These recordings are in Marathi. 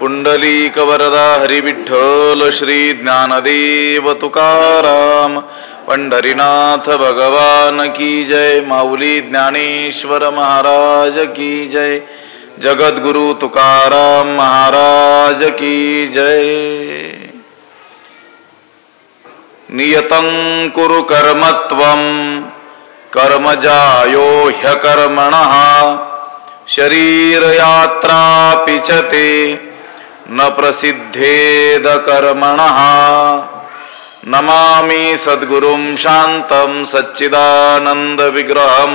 पुंडलीक वरदा हरी विठ्ठल श्री ज्ञानदेव तुकाराम पंढरीनाथ भगवान की जय। माऊली ज्ञानेश्वर महाराज की जय। जगद्गुरु तुकाराम महाराज की जय। नियतं कुरु कर्मत्वं कर्मजायो ह्यकर्मणः शरीर यात्रा पिचते न प्रसिद्धेद कर्मणः। नमामि सद्गुरुं शान्तं सच्चिदानंद विग्रहं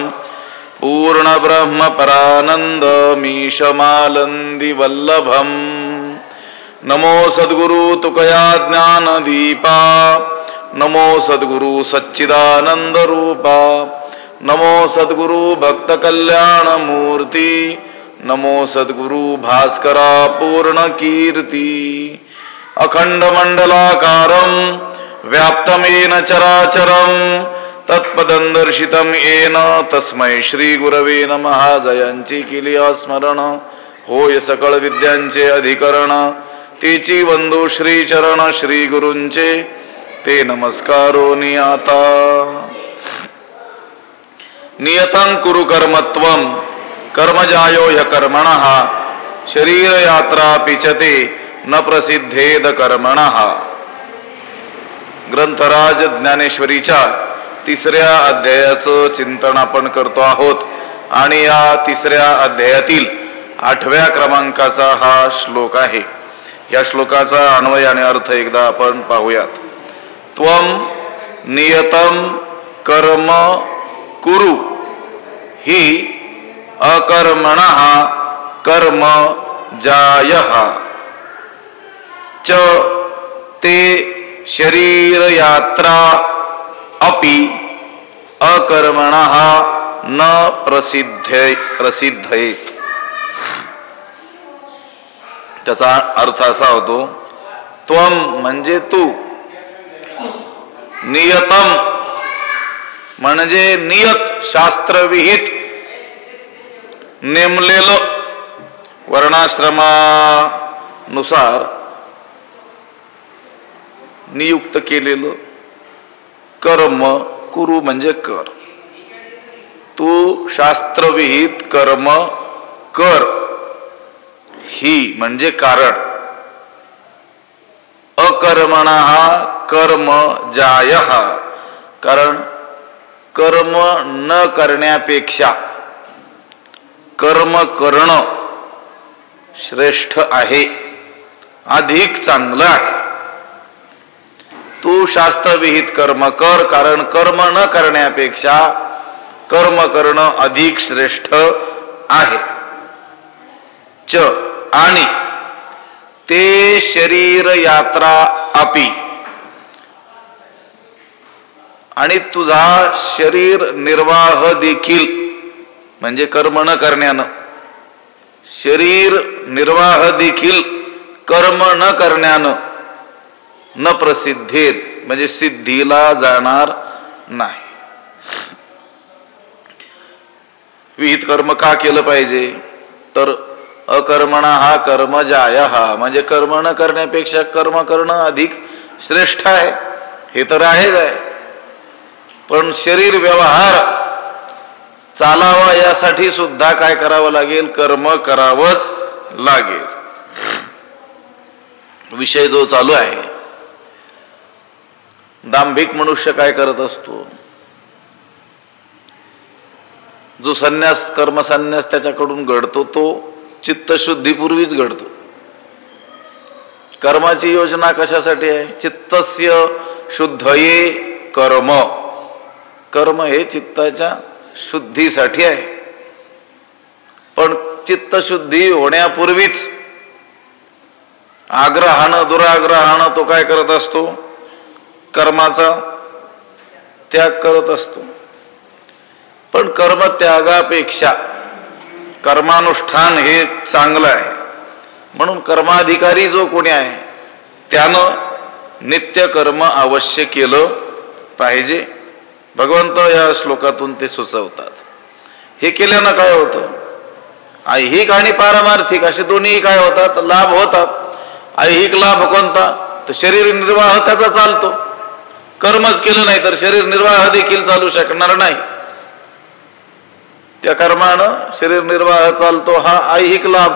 पूर्ण ब्रह्म परानंदमीशमालंदी वल्लभं। नमो सद्गुरु तुकया ज्ञान दीपा नमो सद्गुरु सच्चिदानंद रूपा नमो सद्गुरु भक्त कल्याण मूर्ती नमो सद्गुरु भास्करा पूर्ण कीर्ती। अखंड मंडलाकारं व्याप्तमेन चराचरं तत्पदं दर्शितं येन तस्मै श्री गुरवे नमः। जयांची केली स्मरण होय सकळ विद्यांचे अधिकरण तेची वंदो श्री चरण श्री गुरूंचे ते नमस्कारोनी आता। नियतं कुरु कर्मत्वं कर्मजायो ह्यकर्मणः शरीर यात्रा पिचते न प्रसिद्धेद कर्मणः। ग्रंथराज ज्ञानेश्वरीच्या तिसऱ्या अध्यायाचं चिंतन आपण करतो आहोत आणि या तिसऱ्या अध्यायातील 8व्या क्रमांकाचा हा श्लोक आहे। या श्लोकाचा अन्वय आणि अर्थ एकदा आपण पाहूयात। त्वं नियतं कर्म कुरु हि अकर्मणः कर्म जायः च ते शरीर यात्रा अपि अकर्मणः न प्रसिद्धेत। त्याचा अर्थ असा होतो, त्वं म्हणजे तू, नियतम म्हणजे नियत शास्त्रविहित नेमलेलं वर्णाश्रमानुसार नियुक्त केलेलं कर्म कुरु म्हणजे कर। तू शास्त्रविहित कर्म कर ही म्हणजे कारण। अकर्मणः कर्म जायः कारण कर्म न करण्यापेक्षा कर्म करणं श्रेष्ठ आहे, अधिक चांगलं आहे। तू शास्त्रविहित कर्म कर कारण कर्म न करण्यापेक्षा कर्म करणं अधिक श्रेष्ठ आहे। च आणि ते शरीर यात्रा अपि आणि तुझा शरीर निर्वाह देखील म्हणजे कर्म न करण्यानं शरीर निर्वाह देखील कर्म न करण्यानं न प्रसिद्धेत म्हणजे सिद्धीला जाणार नाही। विहित कर्म का केलं पाहिजे तर अकर्मणा हा कर्म जायः म्हणजे कर्म न करण्यापेक्षा कर्म करणं अधिक श्रेष्ठ आहे, हे तर आहेच आहे। पण शरीर व्यवहार चालावा यासाठी सुद्धा काय करावं लागेल, कर्म करावंच लागेल। विषय जो चालू आहे, दांभिक मनुष्य काय करत असतो, जो संन्यास कर्मसंन्यास त्याच्याकडून घडतो तो चित्तशुद्धीपूर्वीच घडतो। कर्माची योजना कशासाठी आहे, चित्तस्य शुद्धये कर्म। कर्म हे चित्ताच्या शुद्धीसाठी आहे, पण चित्तशुद्धी होण्यापूर्वीच आग्रहानं दुराग्रहानं तो काय करत असतो, कर्माचा त्याग करत असतो। पण कर्मत्यागापेक्षा कर्मानुष्ठान हे चांगलं आहे, म्हणून कर्माधिकारी जो कोणी आहे त्यानं नित्य कर्म अवश्य केलं पाहिजे। भगवंत या श्लोकातून ते सुचवतात। हे केल्यानं काय होतं, ऐहिक आणि पारमार्थिक असे दोन्ही काय होतात, लाभ होतात. ऐहिक लाभ कोणता, तर शरीर निर्वाह त्याचा चालतो. कर्मच केलं नाही तर शरीर निर्वाह देखील चालू शकणार नाही. त्या कर्मानं शरीर निर्वाह चालतो, हा ऐहिक लाभ.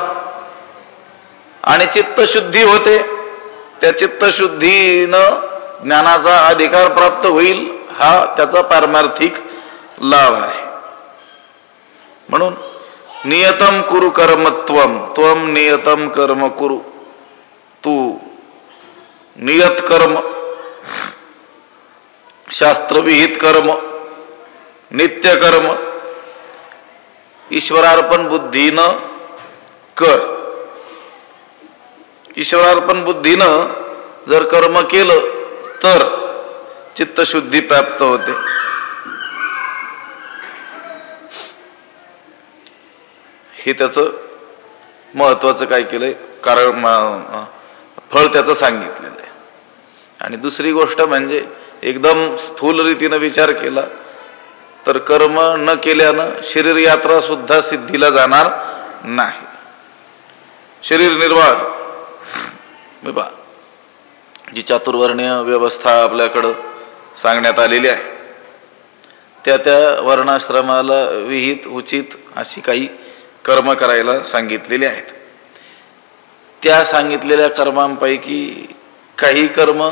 आणि चित्तशुद्धी होते, त्या चित्तशुद्धीनं ज्ञानाचा अधिकार प्राप्त होईल, हा त्याचा पारमार्थिक लाभ आहे. म्हणून नियतम कुरु कर्मत्वम, त्वम नियतम कर्म कुरु. तू नियत कर्म, शास्त्रविहित कर्म, नित्य कर्म ईश्वरार्पण बुद्धीनं कर. ईश्वरार्पण बुद्धीनं जर कर्म केलं तर चित्तशुद्धी प्राप्त होते. हे त्याचं महत्वाचं काय केलंय, कारण फळ त्याचं सांगितलेलं आहे. आणि दुसरी गोष्ट म्हणजे एकदम स्थूल रीतीनं विचार केला तर कर्म न केल्यानं शरीर यात्रा सुद्धा सिद्धीला जाणार नाही. शरीर निर्वाह जी चातुर्वर्णीय व्यवस्था आपल्याकडं सांगण्यात आलेली आहे, त्या त्या वर्णाश्रमाला विहित उचित अशी काही कर्म करायला सांगितलेले आहेत. त्या सांगितलेल्या कर्मांपैकी काही कर्म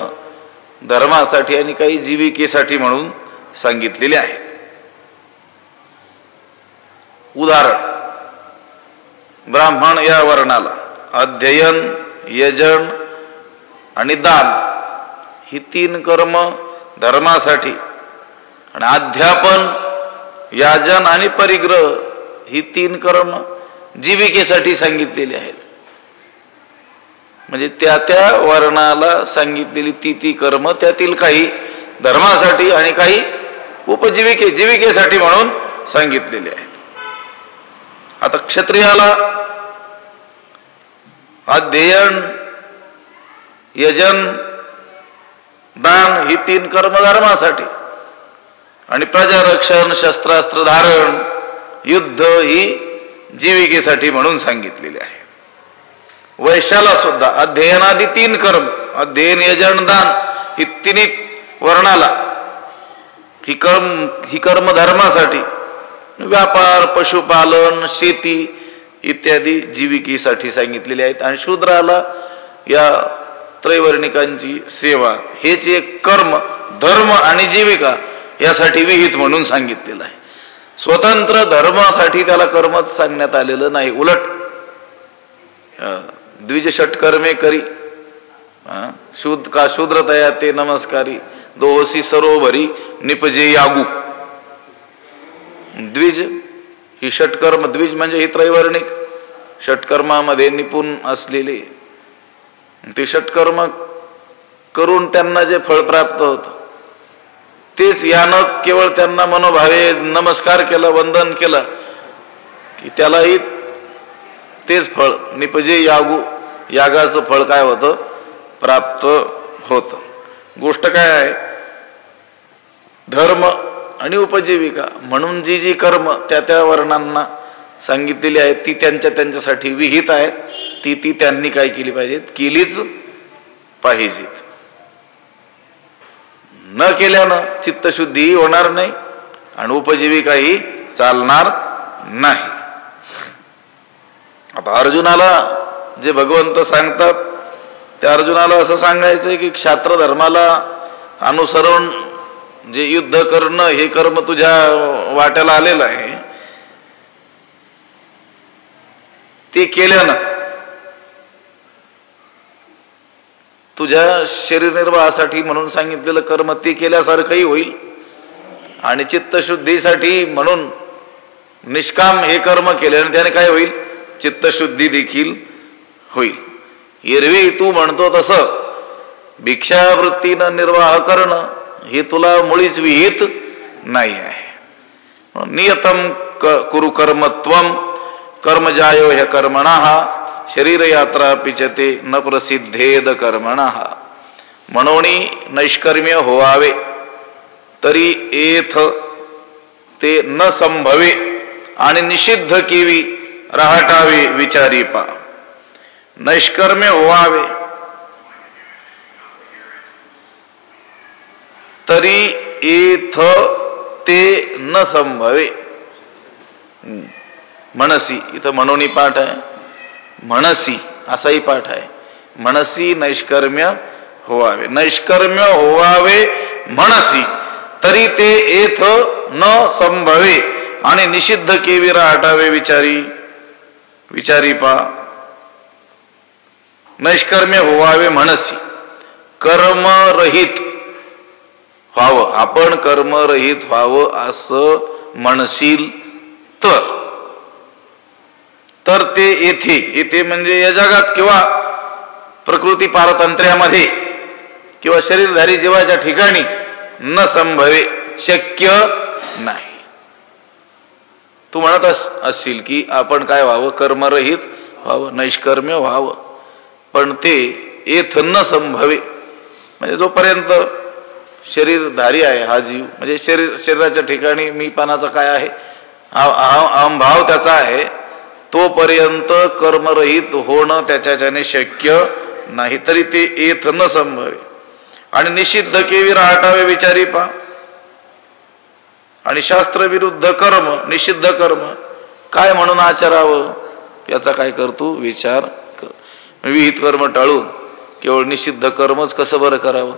धर्मासाठी आणि काही जीविकेसाठी म्हणून सांगितलेले आहेत. उदाहरण, ब्राह्मण या वर्णाला अध्ययन, यजन आणि दान ही 3 कर्म धर्मासाठी, आणि अध्यापन, याजन आणि परिग्रह ही 3 कर्म जीविकेसाठी सांगितलेली आहेत. म्हणजे त्या त्या वर्णाला सांगितलेली ती कर्म त्यातील काही धर्मासाठी आणि काही जीविकेसाठी म्हणून सांगितलेले आहेत. आता क्षत्रियाला अध्ययन, यजन, दान ही 3 कर्म धर्मासाठी, आणि प्रजारक्षण, शस्त्रास्त्र धारण, युद्ध ही जीविकेसाठी म्हणून सांगितलेले आहे. वैश्याला सुद्धा अध्ययनादी 3 कर्म, अध्ययन, यजन, दान ही 3 वर्णाला ही कर्म धर्मासाठी, व्यापार, पशुपालन, शेती इत्यादी जीविकेसाठी सांगितलेले आहेत. आणि शूद्राला या त्रैवर्णिकांची सेवा हेच एक कर्म, धर्म आणि जीविका यासाठी विहित म्हणून सांगितलेलं आहे. स्वतंत्र धर्मासाठी त्याला कर्मच सांगण्यात आलेलं नाही. उलट द्विज षटकर्मे करी, शूद्रतया ते नमस्कारी, दोसी सरोवरी निपजे यागू. द्विज ही षटकर्म, द्विज म्हणजे ही त्रैवर्णिक षटकर्मामध्ये निपुण असलेले, ते षटकर्म करून त्यांना जे फळ प्राप्त होतं तेच यानं केवळ त्यांना मनोभावे नमस्कार केला, वंदन केलं की त्यालाही तेच फळ निपजे यागू, यागाचं फळ काय होतं, प्राप्त होतं. गोष्ट काय आहे, धर्म आणि उपजीविका म्हणून जी कर्म त्या त्या वर्णांना सांगितलेली आहेत ती त्यांच्यासाठी विहित आहेत. ती त्यांनी काय केली पाहिजेत, केलीच पाहिजेत. न केल्यानं चित्तशुद्धीही होणार नाही आणि उपजीविकाही चालणार नाही. आता अर्जुनाला जे भगवंत सांगतात त्या अर्जुनाला असं सांगायचंय की क्षात्र धर्माला अनुसरून जे युद्ध करणं हे कर्म तुझ्या वाट्याला आलेलं आहे, ते केल्यानं तुझ्या शरीर निर्वाहासाठी म्हणून सांगितलेलं कर्म ते केल्यासारखंही होईल, आणि चित्तशुद्धीसाठी म्हणून निष्काम हे कर्म केल्याने त्याने काय होईल, चित्तशुद्धी देखील होईल. एरवी तू म्हणतो तसं भिक्षावृत्तीनं निर्वाह करणं हे तुला मुळीच विहित नाही आहे. नियतम कुरु कर्मत्वम कर्मजायो ह्य कर्मणः शरीर यात्रा पिचते न प्रसिद्धेद कर्मणः. म्हणोनी नैष्कर्म्य होवावे तरी एथ ते न संभवे, आणि निषिद्ध किवी राहटावे विचारी पा. नैष्कर्म्य व्हावे तरी एथ ते न संभवे. म्हणसी इथं म्हणोनी पाठ आहे, म्हणसी असाही पाठ आहे. म्हणसी नैष्कर्म्य होवावे, नैष्कर्म्य होवावे म्हणसी तरी ते एथ न संभवे. आणि निषिद्ध केवी राहटावे विचारी पा. नैष्कर्म्य होवावे म्हणसी कर्मरहित व्हावं, आपण कर्मरहित व्हावं असं म्हणशील तर ते येथे म्हणजे या जगात किंवा प्रकृती पारतंत्र्यामध्ये किंवा शरीरधारी जीवाच्या ठिकाणी न संभवे, शक्य नाही. तू म्हणत असशील की आपण काय व्हावं, कर्मरहित व्हावं, नैष्कर्म्य व्हावं, पण ते येथ न संभवे म्हणजे जोपर्यंत शरीरधारी आहे हा जीव, म्हणजे शरीराच्या ठिकाणी मी पानाचा काय आहे, अहंभाव त्याचा आहे, तोपर्यंत कर्मरहित होणं त्याच्याने शक्य नाही. तरी ते येथ न संभवे. आणि निषिद्ध केवी राहटावे विचारी पा. आणि शास्त्रविरुद्ध कर्म, निषिद्ध कर्म काय म्हणून आचरावं याचा काय करतो विचार कर. विहित कर्म टाळून केवळ निषिद्ध कर्मच कसं बरं करावं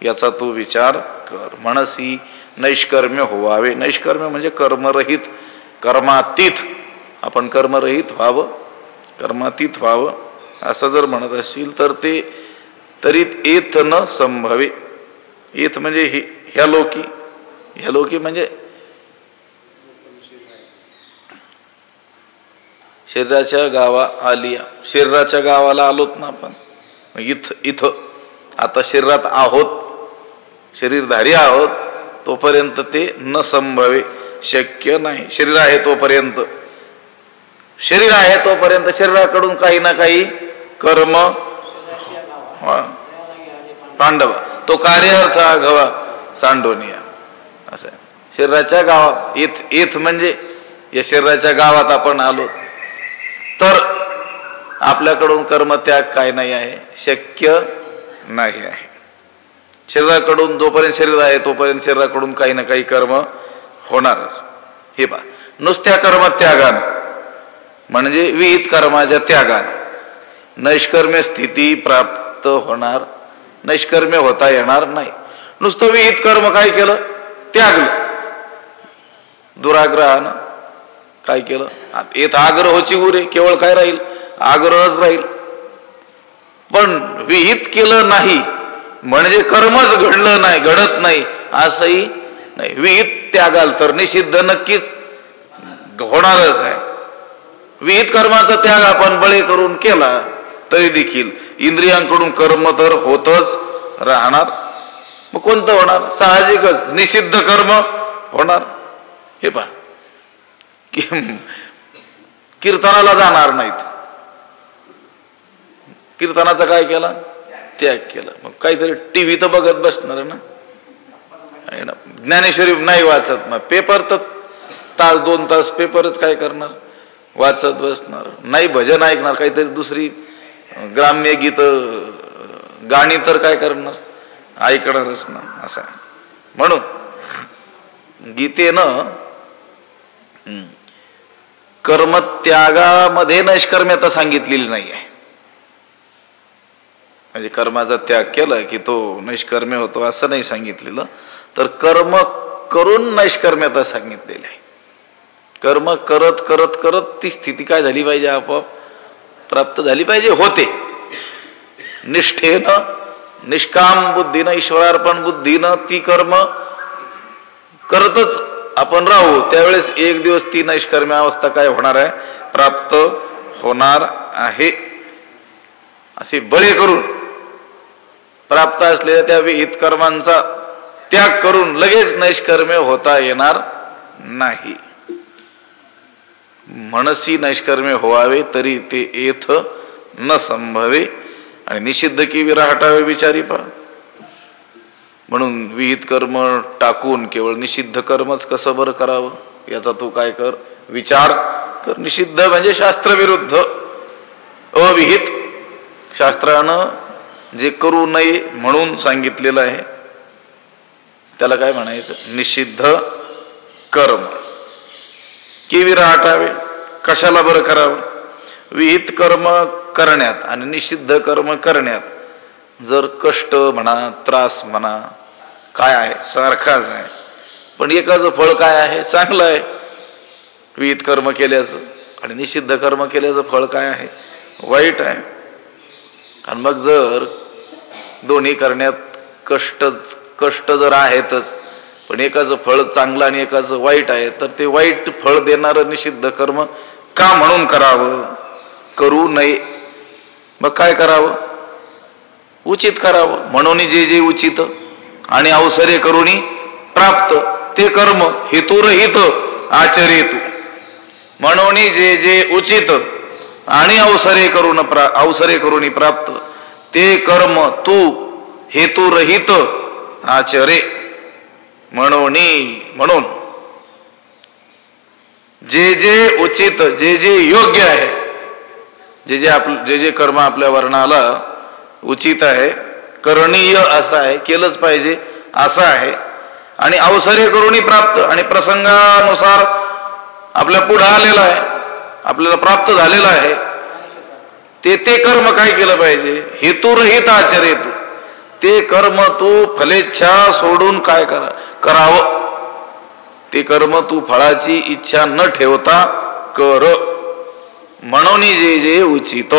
याचा तू विचार कर. म्हणसी नैष्कर्म्य होवावे. नैष्कर्म्य म्हणजे कर्मरहित, कर्मातीत. आपण कर्मरहित व्हावं, कर्मातीत व्हावं असं जर म्हणत असतील तर ते तरी एथ न संभवे. एथ म्हणजे ह्या लोकी म्हणजे शरीराच्या शरीराच्या गावाला आलोत ना आपण. इथं आता शरीरात आहोत, शरीरधारी आहोत, तोपर्यंत ते न संभवे, शक्य नाही. शरीर आहे तोपर्यंत शरीराकडून काही ना काही कर्म पांडवा तो कार्यार्थ आघवा सांडोनिया असं आहे. शरीराच्या गावात येथ म्हणजे या शरीराच्या गावात आपण आलो तर आपल्याकडून कर्मत्याग काय नाही आहे, शक्य नाही आहे. शरीराकडून जोपर्यंत शरीर आहे तोपर्यंत शरीराकडून काही ना काही कर्म होणारच. हे पहा, नुसत्या कर्मत्यागाने म्हणजे विहित कर्माच्या त्यागाने नैष्कर्म्य स्थिती प्राप्त होणार, नैष्कर्म्य होता येणार नाही. नुसतं विहित कर्म काय केलं, त्यागलं, दुराग्रहानं काय केलं, येत आग्रहोची उरे, केवळ काय राहील, आग्रहच राहील. पण विहित केलं नाही म्हणजे कर्मच घडलं नाही, घडत नाही असंही नाही. विहित त्यागाल तर निषिद्ध नक्कीच होणारच आहे. विहित कर्माचा त्याग आपण बळे करून केला तरी देखील इंद्रियांकडून कर्म तर होतच राहणार. मग कोणतं होणार, साहजिकच निषिद्ध कर्म होणार. हे पहा, कीर्तनाला जाणार नाहीत, कीर्तनाचा काय केला, त्याग केला. मग काहीतरी टीव्ही तर बघत बसणार ना, ज्ञानेश्वरी नाही वाचत, मग पेपर तर तास 2 तास पेपरच काय करणार, वाचत बसणार. नाही भजन ऐकणार, काहीतरी दुसरी ग्राम्य गीत गाणी तर काय करणार, ऐकणारच ना असं. म्हणून गीतेनं कर्मत्यागामध्ये नैष्कर्म्यता सांगितलेली नाही आहे. म्हणजे कर्माचा त्याग केला की तो नैष्कर्म्य होतो असं नाही सांगितलेलं, तर कर्म करून नैष्कर्म्यता सांगितलेली आहे. कर्म करत करत करत ती स्थिती काय झाली पाहिजे, आपोआप प्राप्त झाली पाहिजे. होते निष्ठेनं, निष्काम बुद्धीनं, ईश्वरार्पण बुद्धीनं ती कर्म करतच आपण राहू. त्यावेळेस एक दिवस ती नैष्कर्म्य अवस्था काय होणार आहे, प्राप्त होणार आहे. असे बळे करून प्राप्त असलेल्या त्या विहित कर्मांचा त्याग करून लगेच नैष्कर्म्य होता येणार नाही. म्हणसी नैष्कर्म्य व्हावे तरी ते येथ न संभवे. आणि निषिद्ध की विराहटावे विचारी पा. म्हणून विहित कर्म टाकून केवळ निषिद्ध कर्मच कसं बरं करावं याचा तू काय कर, विचार निषिद्ध म्हणजे शास्त्रविरुद्ध, अविहित, शास्त्रानं जे करू नये म्हणून सांगितलेलं आहे त्याला काय म्हणायचं? निषिद्ध कर्म. की विराटावे, कशाला बरं करावं? विहित कर्म करण्यात आणि निषिद्ध कर्म करण्यात जर कष्ट म्हणा, त्रास म्हणा, काय आहे? सारखाच आहे. पण एकाचं फळ काय आहे? चांगलं आहे विहित कर्म केल्याचं, आणि निषिद्ध कर्म केल्याचं फळ काय आहे? वाईट आहे. आणि मग जर दोन्ही करण्यात कष्ट जर आहेतच, पण एकाचं फळ चांगलं आणि एकाचं वाईट आहे, तर ते वाईट फळ देणारं निषिद्ध कर्म का म्हणून करावं? करू नये. मग काय करावं? उचित करावं. म्हणून जे जे उचित आणि अवसरे करुणी प्राप्त ते कर्म हेतुरहित आचरेतु. म्हणून जे जे उचित आणि अवसरे करुणी प्राप्त ते कर्म तू हेतुरहित आचरे. म्हणून जे जे उचित, जे जे योग्य आहे, जे जे कर्म आपल्या वर्णाला उचित आहे, करणीय असं आहे, केलंच पाहिजे असं आहे, आणि अवसरे करुणी प्राप्त आणि प्रसंगानुसार आपल्या पुढे आलेला आहे, आपल्याला प्राप्त झालेला आहे, ते कर्म काय केलं पाहिजे? हेतुरहित आचरेतु. ते कर्म तू फलेच्छा सोडून काय करावं? ते कर्म तू फळाची इच्छा न ठेवता कर. म्हणून जे जे उचित.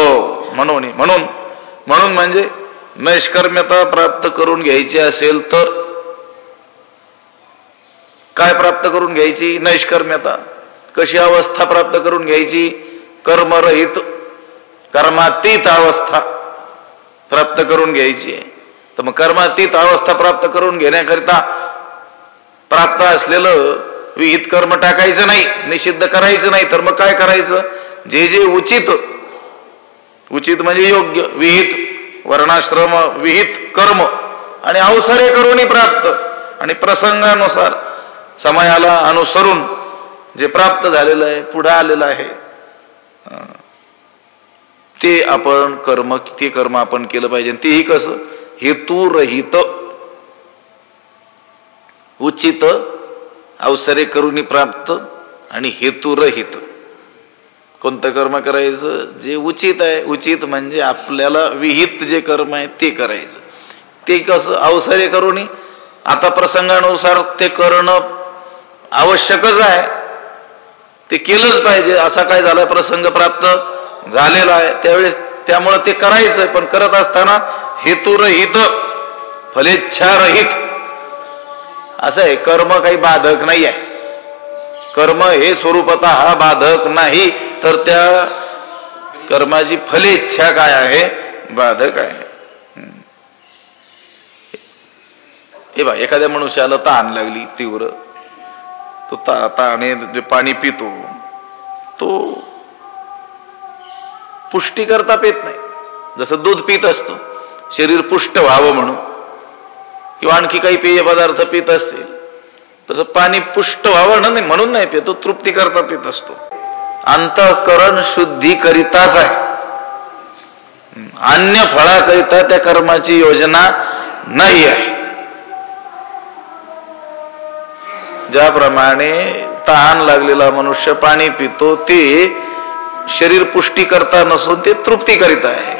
म्हणून म्हणजे नैष्कर्म्यता प्राप्त करून घ्यायची असेल तर काय प्राप्त करून घ्यायची? नैष्कर्म्यता. कशी अवस्था प्राप्त करून घ्यायची? कर्मरहित, कर्मातीत अवस्था प्राप्त करून घ्यायची आहे. तर मग कर्मातीत अवस्था प्राप्त करून घेण्याकरिता प्राप्त असलेलं विहित कर्म टाकायचं नाही, निषिद्ध करायचं नाही. तर मग काय करायचं? जे जे उचित म्हणजे योग्य, विहित वर्णाश्रम विहित कर्म आणि अवसरे करूनही प्राप्त आणि प्रसंगानुसार समयाला अनुसरून जे प्राप्त झालेलं आहे, पुढे आलेलं आहे, ते कर्म आपण केलं पाहिजे. तेही कसं? हेतुरहित, उचित, अवसरे करूनी प्राप्त आणि हेतुरहित. कोणतं कर्म करायचं? जे उचित आहे. उचित म्हणजे आपल्याला विहित जे कर्म आहे ते करायचं. ते कसं? अवसरे करूनी, आता प्रसंगानुसार ते करणं आवश्यकच आहे, ते केलंच पाहिजे. असा काय झाला? प्रसंग प्राप्त झालेला आहे त्यावेळेस, त्यामुळे ते करायचं. पण करत असताना हेतुरहित, फलेच्छारहित असं आहे. कर्म काही बाधक नाही आहे. कर्म हे स्वरूपतः बाधक नाही, तर त्या कर्माची फलेच्छा काय आहे? बाधक आहे. हे बा, एखाद्या मनुष्याला तहान लागली तीव्र, तो तहाने जे पाणी पितो तो पुष्टी करता पित नाही. जसं दूध पित असतो शरीर पुष्ट व्हावं म्हणून, किंवा आणखी काही पेय पदार्थ पित असतील, तसं पाणी पुष्ट व्हावं नाही म्हणून नाही पितो, तृप्ती करता पित असतो. अंतःकरण शुद्धी करिताच आहे. अन्य फळाकरिता त्या कर्माची योजना नाही आहे. ज्याप्रमाणे तहान लागलेला मनुष्य पाणी पितो ते शरीर पुष्टी करता नसून ते तृप्ती करीत आहे,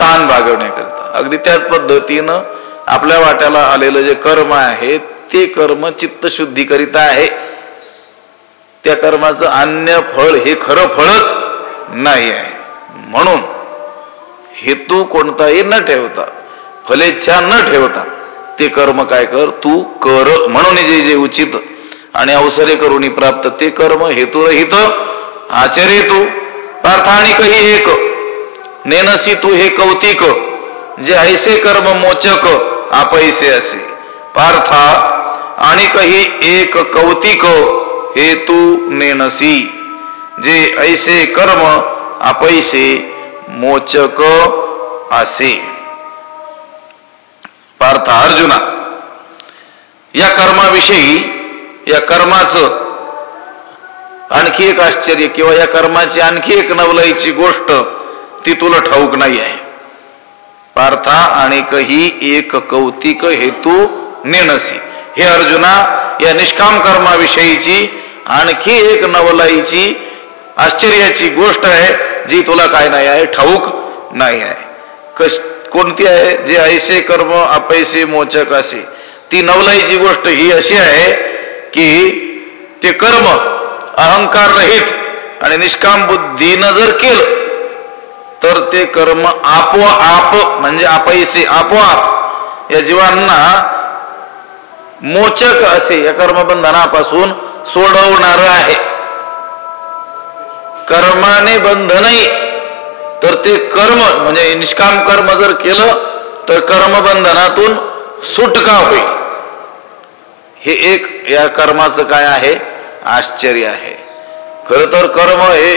ताण भागवण्याकरिता. अगदी त्याच पद्धतीनं आपल्या वाट्याला आलेलं जे कर्म आहे ते कर्म चित्त शुद्धी करिता आहे. त्या कर्माचं अन्य फळ हे खरं फळच नाही आहे. म्हणून हेतू कोणताही न ठेवता, फलेच्छा न ठेवता ते कर्म काय कर? तू कर. म्हणून जे जे उचित आणि अवसरे करूनी प्राप्त ते कर्म हेतुरहित आचरे तू. पार्थाणी कही एक नेनसी तू हे कौतिक, जे ऐसे कर्म मोचक आपैसे असे. पार्था आणि कही एक कौतिक हे तू नेनसी, जे ऐसे कर्म आपैसे मोचक असे. पार्थ अर्जुना, या कर्माविषयी, या कर्माचं आणखी एक आश्चर्य किंवा या कर्माची आणखी एक नवलाईची गोष्ट ती तुला ठाऊक नाही आहे. पार्था आणि कही एक कौतिक हेतू नेणसी. हे अर्जुना, या निष्काम कर्माविषयीची आणखी एक नवलाईची आश्चर्याची गोष्ट आहे जी तुला काय नाही आहे, ठाऊक नाही आहे. कोणती आहे? जे ऐसे कर्म अपैसे मोचक असे. ती नवलाईची गोष्ट ही अशी आहे की ते कर्म अहंकार रहित आणि निष्काम बुद्धीनं जर केलं तर ते कर्म आपोआप म्हणजे अपैसे आपोआप या जीवांना मोचक असे या कर्मबंधनापासून सोडवणार आहे. कर्माने बंधनही तर ते कर्म म्हणजे निष्काम कर्म जर केलं तर कर्मबंधनातून सुटका होईल. हे एक या कर्माचं काय आहे? आश्चर्य आहे. खर तर कर्म हे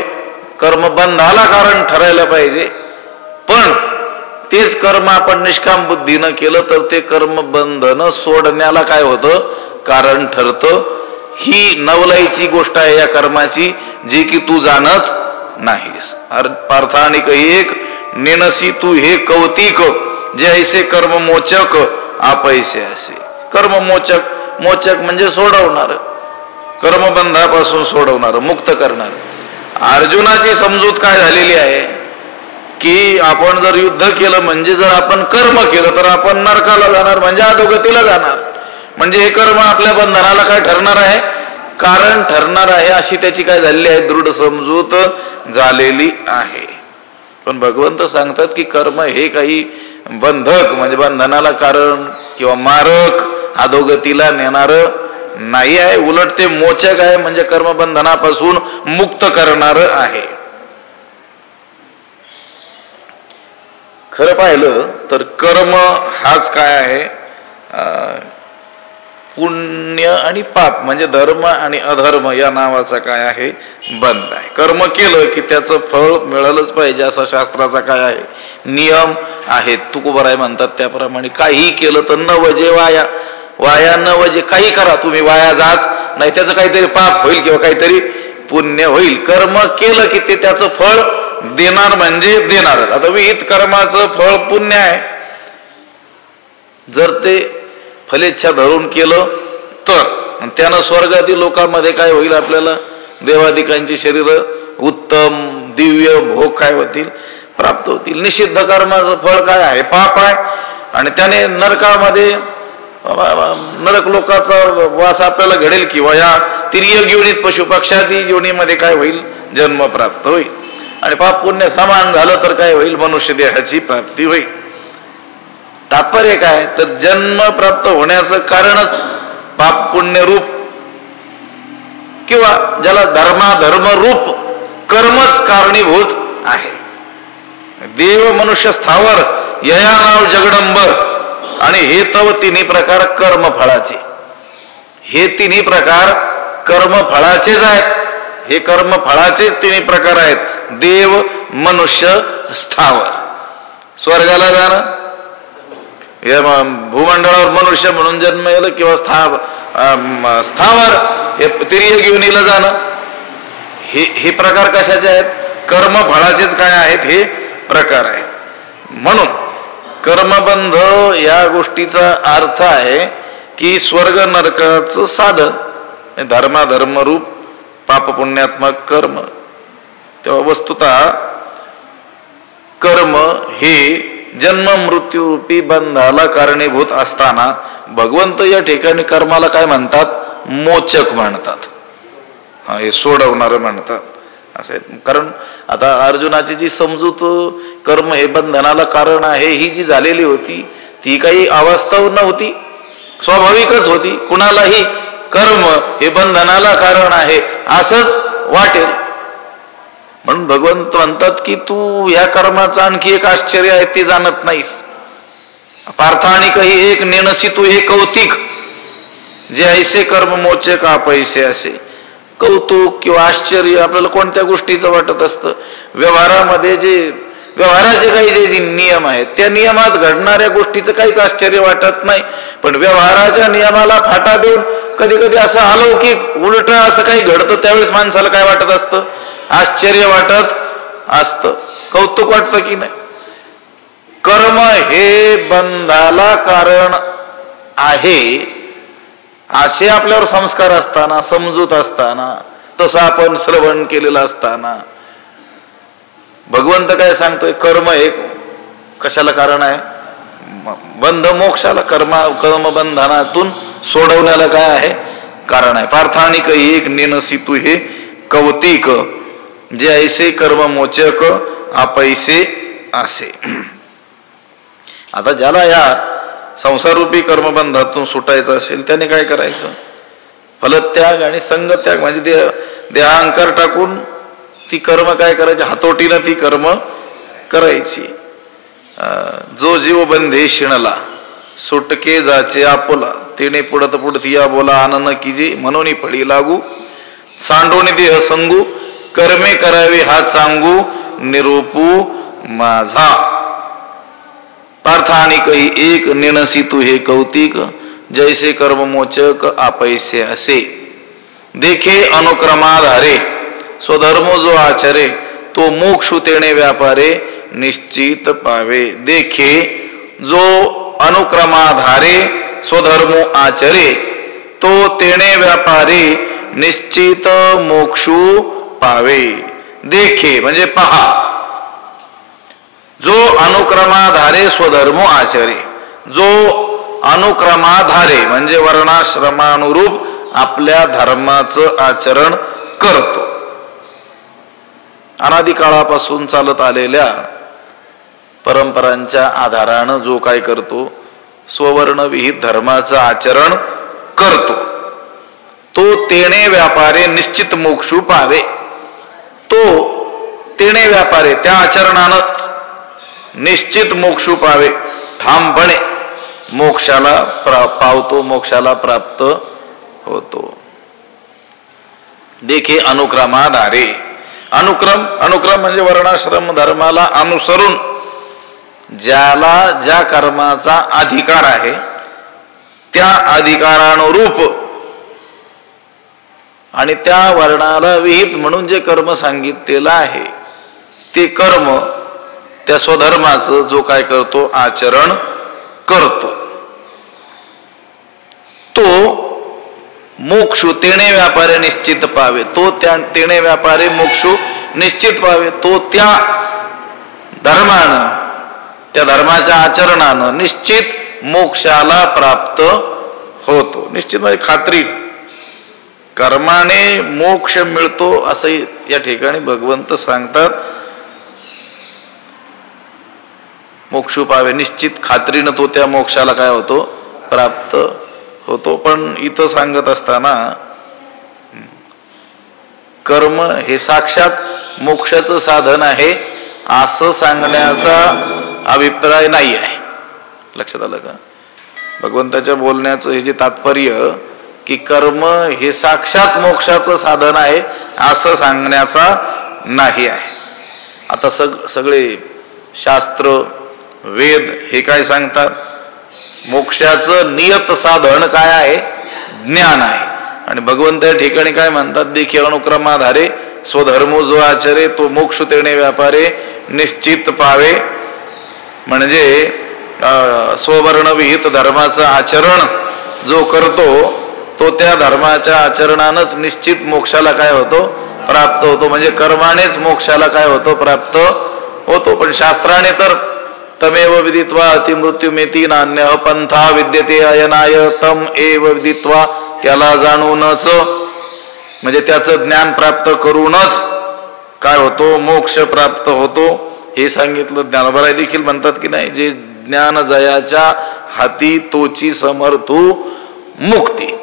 कर्मबंधाला कारण ठरायला पाहिजे, पण तेच कर्म आपण निष्काम बुद्धीनं केलं तर ते कर्मबंधन सोडण्याला काय होतं? कारण ठरतं. ही नवलाईची गोष्ट आहे या कर्माची जी की तू जाणत नाहीस. पार्थानिक एक नेणसी तू हे कौतिक जे ऐसे कर्म मोचक आपैसे असे. कर्म मोचक, मोचक म्हणजे सोडवणार, कर्मबंधापासून सोडवणार, मुक्त करणार. अर्जुनाची समजूत काय झालेली आहे की आपण जर युद्ध केलं म्हणजे जर आपण कर्म केलं तर आपण नरकाला जाणार म्हणजे अधोगतीला जाणार. म्हणजे हे कर्म आपल्या बंधनाला काय ठरणार आहे? कारण ठरणार आहे, अशी त्याची काय झालेली आहे? दृढ समजूत झालेली आहे. पण भगवंत सांगतात की कर्म हे काही बंधक म्हणजे बंधनाला कारण किंवा मारक अधोगतीला नेणार नाही आहे. उलट ते मोचक आहे म्हणजे कर्मबंधनापासून मुक्त करणार आहे. खरं पाहिलं तर कर्म हाच काय आहे? पुण्य आणि पाप म्हणजे धर्म आणि अधर्म या नावाचा काय आहे? बंध आहे. कर्म केलं की त्याचं फळ मिळालंच पाहिजे असा शास्त्राचा काय आहे? नियम आहे. तुकोबराय म्हणतात त्याप्रमाणे काही केलं तर न वजे वाया, वाया न वजे. काही करा तुम्ही, वाया जात नाही, त्याचं काहीतरी पाप होईल किंवा काहीतरी पुण्य होईल. कर्म केलं की ते त्याचं फळ देणार म्हणजे देणारच. आता विहित कर्माचं फळ पुण्य आहे. जर ते फलेच्छा धरून केलं तर त्यानं स्वर्गातील लोकांमध्ये काय होईल? आपल्याला देवादिकांची शरीर उत्तम दिव्य भोग काय होतील? प्राप्त होतील. निषिद्ध कर्माचं फळ काय आहे? पाप आहे. आणि त्याने नरकामध्ये नरक लोकाचा वास आपल्याला घडेल किंवा या तिर्यक योनीत पशुपक्षादी योनीमध्ये काय होईल? जन्म प्राप्त होईल. आणि पाप पुण्य समान झालं तर काय होईल? मनुष्य देहाची प्राप्ती होईल. तात्पर्य काय? तर जन्म प्राप्त होण्याचं कारणच पाप पुण्य रूप किंवा ज्याला धर्माधर्म रूप कर्मच कारणीभूत आहे. देव मनुष्य स्थावर यया नाव जगडंबर. आणि हे तव तिन्ही प्रकार कर्मफळाचे. हे तिन्ही प्रकार कर्मफळाचेच आहेत. हे कर्मफळाचेच तिन्ही प्रकार आहेत. देव मनुष्य स्थावर. स्वर्गाला जाणं, या भूमंडळावर मनुष्य म्हणून जन्म येलं किंवा स्थावर हे तिर्यक योनीला जाणं, हे प्रकार कशाचे आहेत? कर्मफळाचेच काय आहेत? हे प्रकार आहेत. म्हणून कर्मबंध या गोष्टीचा अर्थ आहे की स्वर्ग नरकाचं साधन धर्माधर्म रूप पापपुण्यात्मक कर्म. तेव्हा वस्तुतः कर्म हे जन्म मृत्यू रूपी बंधाला कारणीभूत असताना भगवंत या ठिकाणी कर्माला काय म्हणतात? मोचक म्हणतात. हे सोडवणार म्हणतात असे. कारण आता अर्जुनाची जी समजूत कर्म हे बंधनाला कारण आहे ही जी झालेली होती ती काही अवास्तव नव्हती, स्वाभाविकच होती. कुणालाही कर्म हे बंधनाला कारण आहे असंच वाटेल. म्हणून भगवंत म्हणतात की तू या कर्माचं आणखी एक आश्चर्य आहे ते जाणत नाहीस. पार्थानी काही एक नेणसी तू हे कौतिक जे ऐसे कर्म मोचक आपैसे असे. कौतुक किंवा आश्चर्य आपल्याला कोणत्या गोष्टीचं वाटत असतं? व्यवहारामध्ये जे व्यवहाराचे काही जे नियम नियम आहेत, त्या नियमात घडणाऱ्या गोष्टीचं काहीच आश्चर्य वाटत नाही. पण व्यवहाराच्या नियमाला फाटा देऊन कधी कधी असं अलौकिक उलट असं काही घडतं, त्यावेळेस माणसाला काय वाटत असतं? आश्चर्य वाटत असतं, कौतुक वाटतं की नाही. कर्म हे बंधाला कारण आहे असे आपल्यावर संस्कार असताना, समजूत असताना, तसं आपण श्रवण केलेलं असताना भगवंत काय सांगतोय? कर्म हे कशाला कारण आहे? बंध मोक्षाला. कर्मबंधनातून सोडवण्याला काय आहे? कारण आहे. पार्थानिक एक नेनसितु हे कौतिक, जे ऐसे कर्ममोचक अपैसे असे. आता ज्याला या संसाररूपी कर्मबंधातून सुटायचं असेल त्याने काय करायचं? फलत्याग आणि संगत्याग म्हणजे देहांकार टाकून ती कर्म काय करायची? हातोटीनं ती कर्म करायची. जो जीव बंधे शिणला सुटके जाचे आपुला, तिने पुढत पुढतिया बोला आनन कीजे म्हणून फळी लागू, सांडोनी देह संगू कर्मे करावे हा चांगू निरूपू माझा. पार्थानिक एक नेनसितु हे कौतिक, जैसे कर्ममोचक आपैसे असे. देखे अनुक्रमाधारे स्वधर्मो जो आचरे, तो मोक्षु तेणे व्यापारे निश्चित पावे. देखे जो अनुक्रमाधारे स्वधर्मो आचरे, तो तेणे व्यापारे निश्चित मोक्षु पावे. देखे म्हणजे पहा. जो अनुक्रमाधारे स्वधर्मो आचरे, जो अनुक्रमाधारे म्हणजे वर्णाश्रमानुरूप आपल्या धर्माचं आचरण करतो. अनादी काळापासून चालत आलेल्या परंपरांच्या आधारानं जो काय करतो? स्ववर्णविहित धर्माचं आचरण करतो, तो तेणे व्यापारे निश्चित मोक्षू पावे. तो तेणे व्यापारे त्या आचरणानंच निश्चित मोक्षू पावे, ठामपणे मोक्षाला पावतो, मोक्षाला प्राप्त होतो. देखे अनुक्रमाधारे. अनुक्रम म्हणजे वर्णाश्रम धर्माला अनुसरून ज्याला ज्या कर्माचा अधिकार आहे त्या अधिकारानुरूप आणि त्या वर्णाला विहित म्हणून जे कर्म सांगितलेलं आहे ते कर्म त्या स्वधर्माचं जो काय करतो? आचरण करतो, तो मोक्षु तेणे व्यापारे निश्चित पावे. तो त्या तेणे व्यापारे मोक्षु निश्चित पावे. तो त्या धर्मानं, त्या धर्माच्या आचरणानं निश्चित मोक्षाला प्राप्त होतो. निश्चित म्हणजे खात्री, कर्माने मोक्ष मिळतो असं या ठिकाणी भगवंत सांगतात. मोक्षु पावे, निश्चित खात्रीनं तो त्या मोक्षाला काय होतो? प्राप्त होतो. पण इथं सांगत असताना कर्म हे साक्षात मोक्षाचं साधन आहे असं सांगण्याचा अभिप्राय नाही आहे. लक्षात आलं का? भगवंताच्या बोलण्याचं हे जे तात्पर्य की कर्म हे साक्षात मोक्षाचं साधन आहे असं सांगण्याचा नाही आहे. आता सगळे शास्त्र वेद हे काय सांगतात? मोक्षाचं नियत साधन काय आहे? ज्ञान आहे. आणि भगवंत या ठिकाणी काय म्हणतात? देखी अनुक्रमाधारे स्वधर्मो जो आचरे, तो मोक्ष तेणे व्यापारे निश्चित पावे. म्हणजे स्ववर्णविहित धर्माचं आचरण जो करतो तो त्या धर्माच्या आचरणानंच निश्चित मोक्षाला काय होतो? प्राप्त होतो. म्हणजे कर्मानेच मोक्षाला काय होतो? प्राप्त होतो. पण शास्त्राने तर तमेव विदित्वा अतिमृत्युमेती नान्य पंथा विद्यते अयनाय तम एव विदित्वा, त्याला जाणूनच म्हणजे त्याचं ज्ञान प्राप्त करूनच काय होतो? मोक्ष प्राप्त होतो हे सांगितलं. ज्ञानोबराय देखील म्हणतात की नाही, जे ज्ञान जयाच्या हाती तोची समर्थू मुक्ती.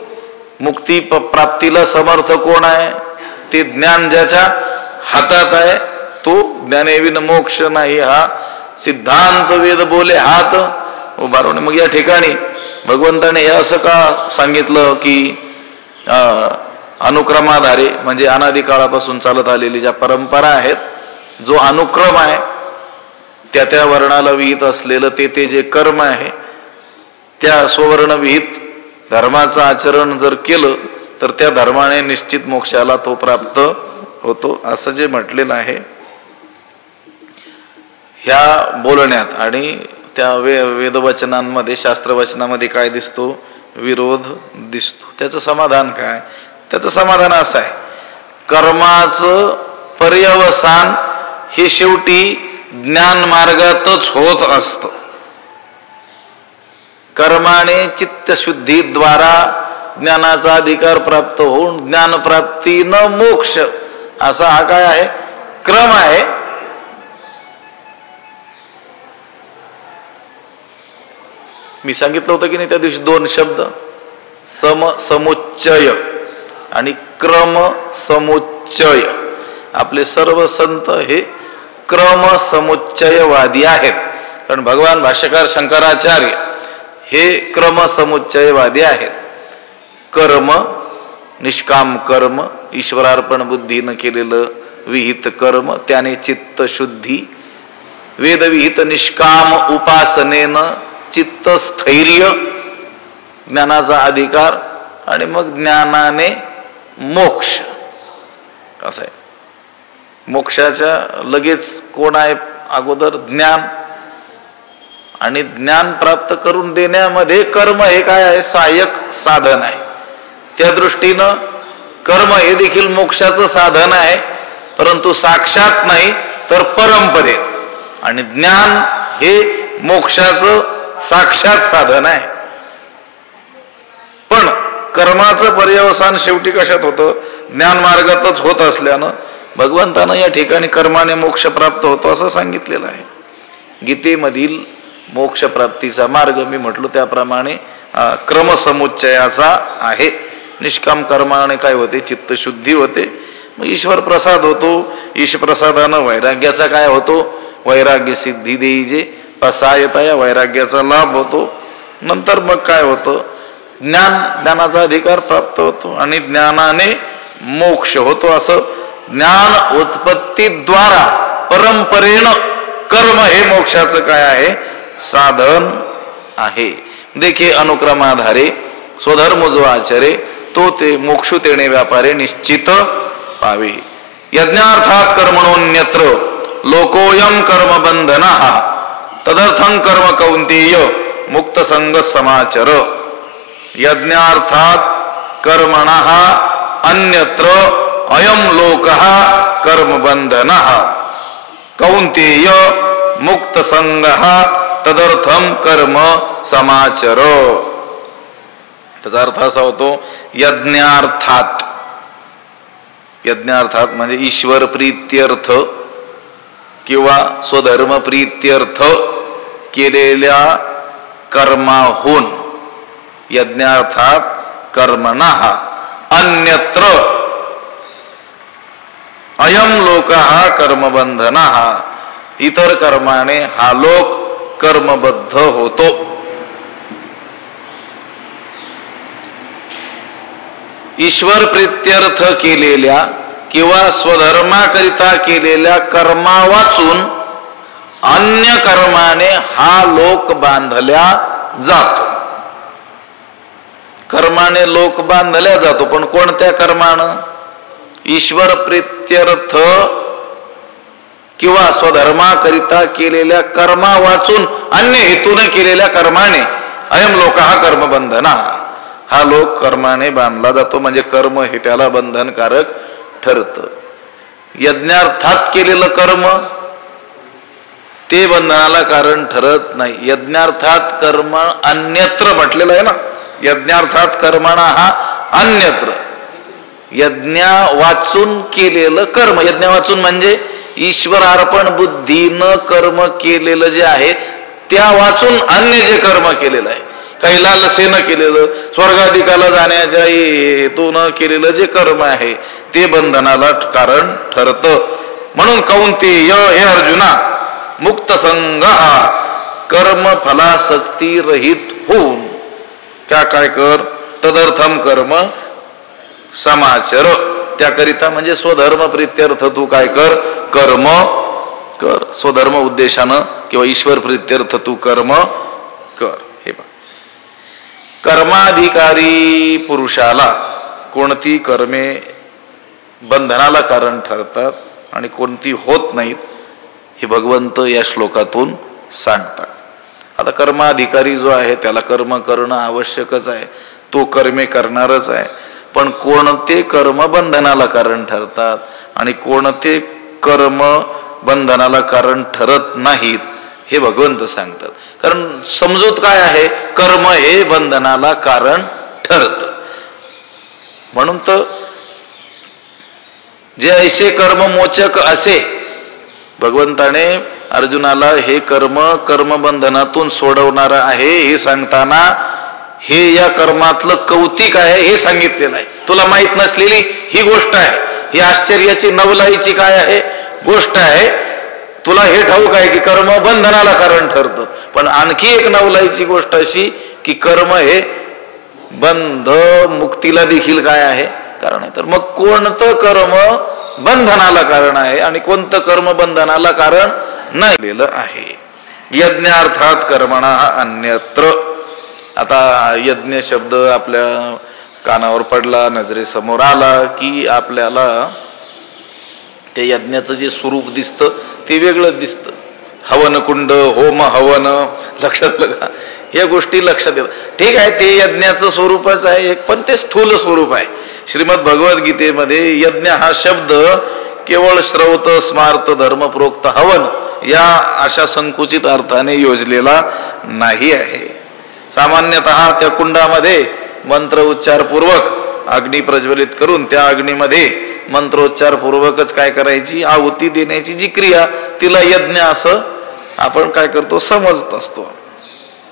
मुक्ती प्राप्तीला समर्थ कोण आहे? ते ज्ञान ज्याच्या हातात आहे तो. ज्ञानेविन मोक्ष नाही हा सिद्धांत वेद बोले हात उभारवणे. मग या ठिकाणी भगवंताने हे असं का सांगितलं की अनुक्रमाधारे म्हणजे अनादी काळापासून चालत आलेली ज्या परंपरा आहेत, जो अनुक्रम आहे त्या त्या वर्णाला विहित असलेलं ते जे कर्म आहे, त्या स्ववर्ण विहित धर्माचं आचरण जर केलं तर त्या धर्माने निश्चित मोक्षाला तो प्राप्त होतो, असं जे म्हटलेलं आहे. ह्या बोलण्यात आणि त्या वेदवचनांमध्ये, शास्त्रवचनामध्ये काय दिसतो? विरोध दिसतो. त्याचं समाधान काय? त्याचं समाधान असं आहे, कर्माचं पर्यवसान हे शेवटी ज्ञान मार्गातच होत असतं. कर्माने चित्तशुद्धीद्वारा ज्ञानाचा अधिकार प्राप्त होऊन ज्ञानप्राप्ती न मोक्ष, असा हा काय आहे? क्रम आहे. मी सांगितलं होतं की नाही त्या दिवशी 2 शब्द, समुच्चय आणि क्रम समुच्चय. आपले सर्व संत हे क्रम समुच्चयवादी आहेत, कारण भगवान भाष्यकार शंकराचार्य हे क्रम समुच्चयवादी आहेत. कर्म, निष्काम कर्म, ईश्वरार्पण बुद्धीनं केलेलं विहित कर्म, त्याने चित्त शुद्धी, वेदविहित निष्काम उपासनेनं चित्त स्थैर्य, ज्ञानाचा अधिकार, आणि मग ज्ञानाने मोक्ष. कसं आहे? मोक्षाच्या लगेच कोण आहे? अगोदर ज्ञान, आणि ज्ञान प्राप्त करून देण्यामध्ये कर्म हे काय आहे? सहाय्यक साधन आहे. त्या दृष्टीनं कर्म हे देखील मोक्षाचं साधन आहे, परंतु साक्षात नाही तर परंपरेत. आणि ज्ञान हे मोक्षाचं साक्षात साधन आहे. पण कर्माचं पर्यवसान शेवटी कशात होतं? ज्ञान मार्गातच होत असल्यानं भगवंतानं या ठिकाणी कर्माने मोक्ष प्राप्त होतो असं सांगितलेलं आहे. गीतेमधील मोक्ष प्राप्तीचा मार्ग मी म्हटलो त्याप्रमाणे क्रमसमुच्चयाचा आहे. निष्काम कर्माने काय होते? चित्तशुद्धी होते, मग ईश्वर प्रसाद होतो. ईश्वर प्रसादानं वैराग्याचा काय होतो? वैराग्य सिद्धी देई जे असायता, या वैराग्याचा लाभ होतो. नंतर मग काय होतं? ज्ञानाचा अधिकार प्राप्त होतो आणि ज्ञानाने मोक्ष होतो. असं ज्ञान उत्पत्तीद्वारा परंपरेनं कर्म हे मोक्षाचं काय आहे? साधन आहे. देखे अनुक्रमाधारे स्वधर्म जो आचरे तो ते मोक्षुतेने व्यापारे निश्चित पावे. यज्ञार्थात कर्मणोन्यत्र लोकोयम कर्म बंधनः तदर्थं कर्म कौंतेय मुक्त संग समाचर. यज्ञार्थात कर्मणः अन्यत्र अयम लोकः कर्म बंधनः कौंतेय मुक्त संगः तदर्थम कर्म समाचर. त्याचा अर्थ असा होतो यज्ञार्थात. यज्ञार्थात म्हणजे ईश्वर प्रीत्यर्थ किंवा स्वधर्म प्रीत्यर्थ केलेल्या कर्माहून यज्ञार्थात कर्मणः अन्यत्र अयम लोकः कर्मबंधनः. इतर कर्माने हा लोक कर्मबद्ध होतो. ईश्वर प्रीत्यर्थ केलेल्या किंवा स्वधर्माकरिता केलेल्या कर्मा वाचून अन्य कर्माने हा लोक बांधल्या जातो. कर्माने लोक बांधल्या जातो, पण कोणत्या कर्मानं? ईश्वर प्रीत्यर्थ किंवा स्वधर्माकरिता केलेल्या कर्मा वाचून अन्य हेतूने केलेल्या कर्माने अयम लोक हा कर्मबंधना, हा लोक कर्माने बांधला जातो. म्हणजे कर्म हे त्याला बंधनकारक ठरत. यज्ञार्थात केलेलं कर्म ते बंधनाला कारण ठरत नाही. यज्ञार्थात कर्म अन्यत्र म्हटलेलं आहे ना, यज्ञार्थात कर्मणा हा अन्यत्र. यज्ञ वाचून केलेलं कर्म, यज्ञ वाचून म्हणजे ईश्वरार्पण बुद्धीनं कर्म केलेलं जे आहे त्या वाचून अन्य जे कर्म केलेलं आहे, काही लालसेनं केलेलं, स्वर्गाधिकाला जाण्याच्या हेतून केलेलं जे कर्म आहे ते बंधनाला कारण ठरतं. म्हणून कौंतेय हे अर्जुना मुक्त संग कर्म फलासक्ती रहित होऊन काय कर? तदर्थम कर्म समाचर. त्याकरिता म्हणजे स्वधर्म प्रीत्यर्थ तू काय कर? कर्म कर. स्वधर्म उद्देशानं किंवा ईश्वर प्रित्यर्थ तू कर्म कर. हे बघ, कर्माधिकारी पुरुषाला कोणती कर्मे बंधनाला कारण ठरतात आणि कोणती होत नाहीत हे भगवंत या श्लोकातून सांगतात. आता कर्माधिकारी जो आहे त्याला कर्म करणं आवश्यकच आहे, तो कर्मे करणारच आहे. पण कोणते कर्म बंधनाला कारण ठरतात आणि कोणते कर्म बंधनाला कारण ठरत नाहीत हे भगवंत सांगतात. कारण समजूत काय आहे, कर्म हे बंधनाला कारण ठरत. म्हणून तर जे ऐसे कर्म मोचक असे भगवंताने अर्जुनाला हे कर्म कर्मबंधनातून सोडवणार आहे हे सांगताना हे या कर्मातलं कौतिक आहे हे सांगितलेलं आहे. तुला माहित नसलेली ही गोष्ट आहे, ही आश्चर्याची नवलाईची काय आहे गोष्ट आहे. तुला हे ठाऊक आहे की कर्म बंधनाला कारण ठरतं, पण आणखी एक नवलाईची गोष्ट अशी की कर्म हे बंध मुक्तीला देखील काय आहे कारण आहे. तर मग कोणतं कर्म बंधनाला कारण आहे आणि कोणतं कर्म बंधनाला कारण नाही आहे. यज्ञार्थात कर्मणा अन्यत्र. आता यज्ञ शब्द आपल्या कानावर पडला, नजरेसमोर आला की आपल्याला ते यज्ञाचं जे स्वरूप दिसतं ते वेगळं दिसतं. हवन कुंड, होम हवन, लक्षात लगा या गोष्टी लक्षात येतात. ठीक आहे, ते यज्ञाचं स्वरूपच आहे एक, पण ते स्थूल स्वरूप आहे. श्रीमद भगवद्गीतेमध्ये यज्ञ हा शब्द केवळ श्रौत स्मार्त धर्मप्रोक्त हवन या अशा संकुचित अर्थाने योजलेला नाही आहे. सामान्यतः त्या कुंडामध्ये मंत्र उच्चार पूर्वक अग्नी प्रज्वलित करून त्या अग्नीमध्ये मंत्रोच्चार पूर्वकच काय करायची, आहुती देण्याची जी क्रिया तिला यज्ञ असं आपण काय करतो समजत असतो.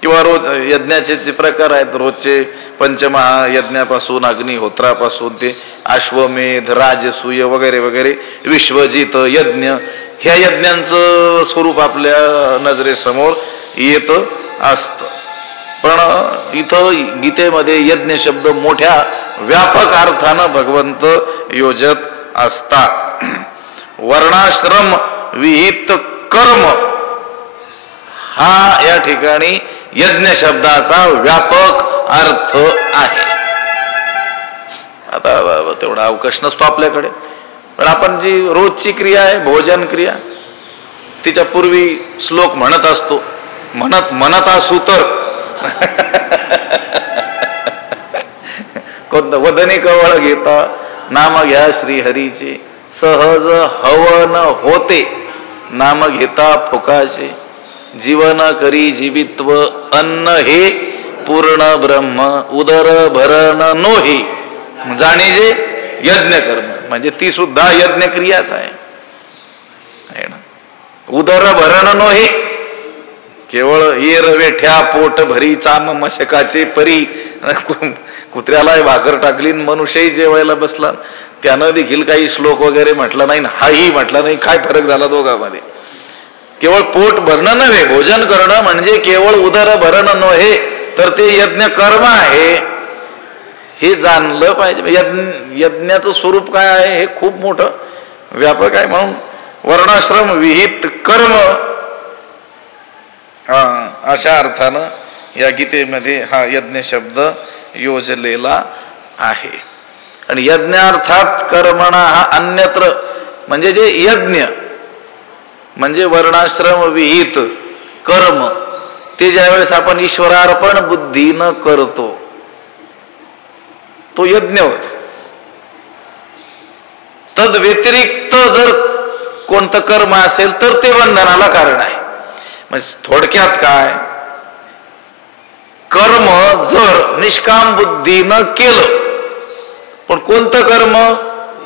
किंवा रोज यज्ञाचे जे प्रकार आहेत रोजचे पंचमहायज्ञापासून अग्निहोत्रापासून ते अश्वमेध, राजसूय वगैरे वगैरे, विश्वजित यज्ञ, ह्या यज्ञांचं स्वरूप आपल्या नजरेसमोर येत असतं. पण इथं गीतेमध्ये यज्ञ शब्द मोठ्या व्यापक अर्थानं भगवंत योजत असतात. वर्णाश्रम विहित कर्म हा या ठिकाणी यज्ञ शब्दाचा व्यापक अर्थ आहे. आता तेवढा अवकाश नसतो आपल्याकडे, पण आपण जी रोजची क्रिया आहे भोजन क्रिया तिच्या पूर्वी श्लोक म्हणत असतो. म्हणत असू तर कोणतं वदनी कवळ घेता नाम घ्या श्रीहरीचे, सहज हवन होते नाम घेता फुकाचे, जीवन करी जीवित्व अन्न हे पूर्ण ब्रह्म, उदर भरण नोही जाणीजे यज्ञ कर्म. म्हणजे ती सुद्धा यज्ञ क्रियाच आहे ना. उदर भरण नोही केवळ येर वेठ्या पोट भरी चाम मशकाचे परी. कुत्र्याला भाकर टाकली मनुष्यही जेवायला बसला, त्यानं देखील काही श्लोक वगैरे म्हटला नाही, हाही म्हटला नाही. काय फरक झाला दोघांमध्ये? केवळ पोट भरणं नव्हे, भोजन करणं म्हणजे केवळ उदर भरणं नव्हे तर ते यज्ञ कर्म आहे हे जाणलं पाहिजे. यज्ञाचं स्वरूप काय आहे हे खूप मोठं व्यापक आहे. म्हणून वर्णाश्रम विहित कर्म अशा अर्थानं या गीतेमध्ये हा यज्ञ शब्द योजलेला आहे. आणि यज्ञार्थात कर्मणा हा अन्यत्र म्हणजे जे यज्ञ म्हणजे वर्णाश्रम विहित कर्म ते ज्यावेळेस आपण ईश्वरार्पण बुद्धीनं करतो तो यज्ञ होतो. तद व्यतिरिक्त जर कोणतं कर्म असेल तर ते बंधनाला कारण आहे. म्हणजे थोडक्यात काय, कर्म जर निष्काम बुद्धीनं केलं, पण कोणतं कर्म?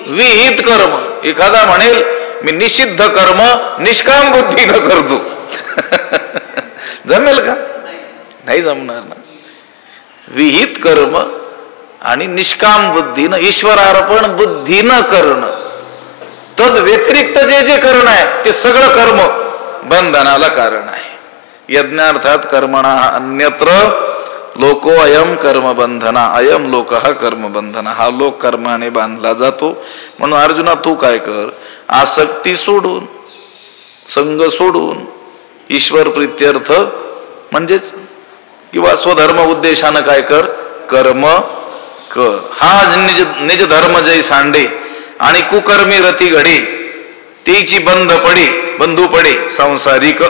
विहित कर्म. एखादा म्हणेल मी निषिद्ध कर्म निष्काम बुद्धीनं करतो जमेल का? नाही जमणार ना. विहित कर्म आणि निष्काम बुद्धीनं ईश्वरार्पण बुद्धीनं करणं, तद व्यतिरिक्त जे जे करणं आहे ते सगळं कर्म बंधनाला कारण आहे. यज्ञार्थात कर्मणा अन्यत्र लोको अयम कर्मबंधना, अयम लोक हा कर्मबंधना. हा लोक कर्माने बांधला जातो. म्हणून अर्जुना तू काय कर, आसक्ती सोडून संग सोडून ईश्वर प्रीत्यर्थ म्हणजेच किंवा स्वधर्म उद्देशानं काय कर, कर्म कर. हा निज धर्म जय सांडे आणि कुकर्मी रती घडे तेची बंधू पडे सांसारिक.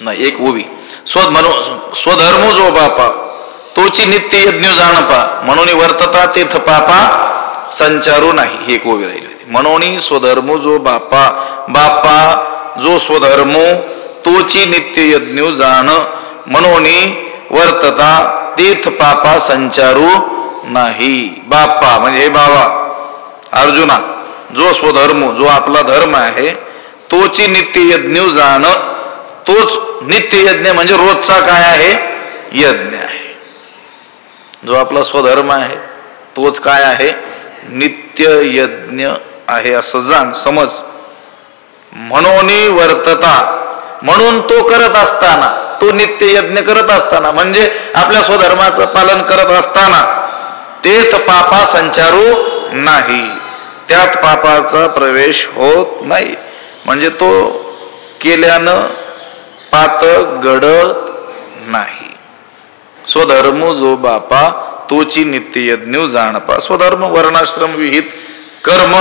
नाही एक ओवी स्वधर्म जो बापा तोची नित्य यज्ञ जाणपा म्हणून वर्तता तेथ पापा संचारू नाही. ही एक ओवी राहिली होती. म्हणून स्वधर्म जो बापा जो स्वधर्म तोची नित्य यज्ञ जाण म्हणून वर्तता तेथ पापा संचारू नाही. बापा म्हणजे हे बाबा अर्जुना, जो स्वधर्म जो आपला धर्म आहे तोची नित्य यज्ञ जाण, तोच नित्य यज्ञ म्हणजे रोजचा काय आहे यज्ञ आहे. जो आपला स्वधर्म आहे तोच काय आहे नित्य यज्ञ आहे असं जाण समज. म्हणून वर्तता म्हणून तो करत असताना, तो नित्य यज्ञ करत असताना म्हणजे आपल्या स्वधर्माचं पालन करत असताना तेथ पापा संचारू नाही, त्यात पापाचा प्रवेश होत नाही. म्हणजे तो केल्यानं पातक घडत नाही. स्वधर्म जो बापा तोची नित्य यज्ञ जाणपा. स्वधर्म वर्णाश्रम विहित कर्म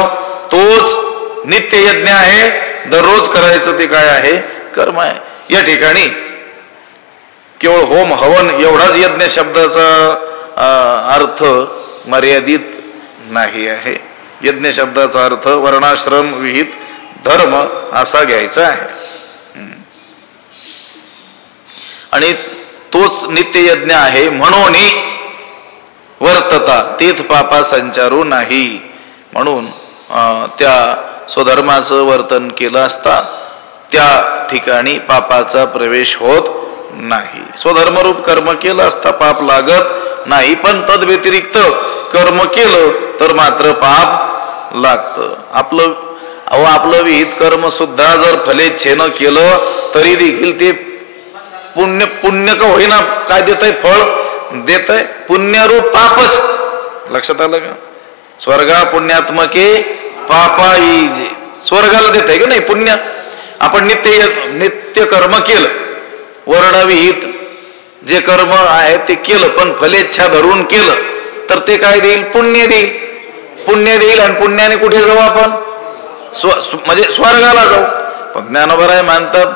तोच नित्य यज्ञ आहे. दररोज करायचं ते काय आहे कर्म आहे. या ठिकाणी केवळ होम हवन एवढाच यज्ञ शब्दाचा अर्थ मर्यादित नाही आहे. यज्ञ शब्दाचा अर्थ वर्णाश्रम विहित धर्म असा घ्यायचा आहे. आणि तोच नित्य यज्ञ आहे म्हणून वर्तता तेथ पापा संचारू नाही. म्हणून त्या स्वधर्माचं वर्तन केलं असता त्या ठिकाणी पापाचा प्रवेश होत नाही. स्वधर्मरूप कर्म केलं असता पाप लागत नाही, पण तद व्यतिरिक्त कर्म केलं तर मात्र पाप लागतं. आपलं विहित कर्म सुद्धा जर फलेच्छेनं केलं तरी देखील ते पुण्य का होईना काय देत आहे, फळ देत आहे. पुण्यरूप पापच. लक्षात आलं का? स्वर्गा पुण्यात्मके पापा इजे. स्वर्गाला देत आहे का नाही पुण्य. आपण नित्य कर्म केलं, वर्णविहित जे कर्म आहे ते केलं पण फलेच्छा धरून केलं तर ते काय देईल पुण्य देईल. पुण्य देईल आणि पुण्याने कुठे जाऊ आपण म्हणजे स्वर्गाला जाऊ. पण ज्ञानोबराय मानतात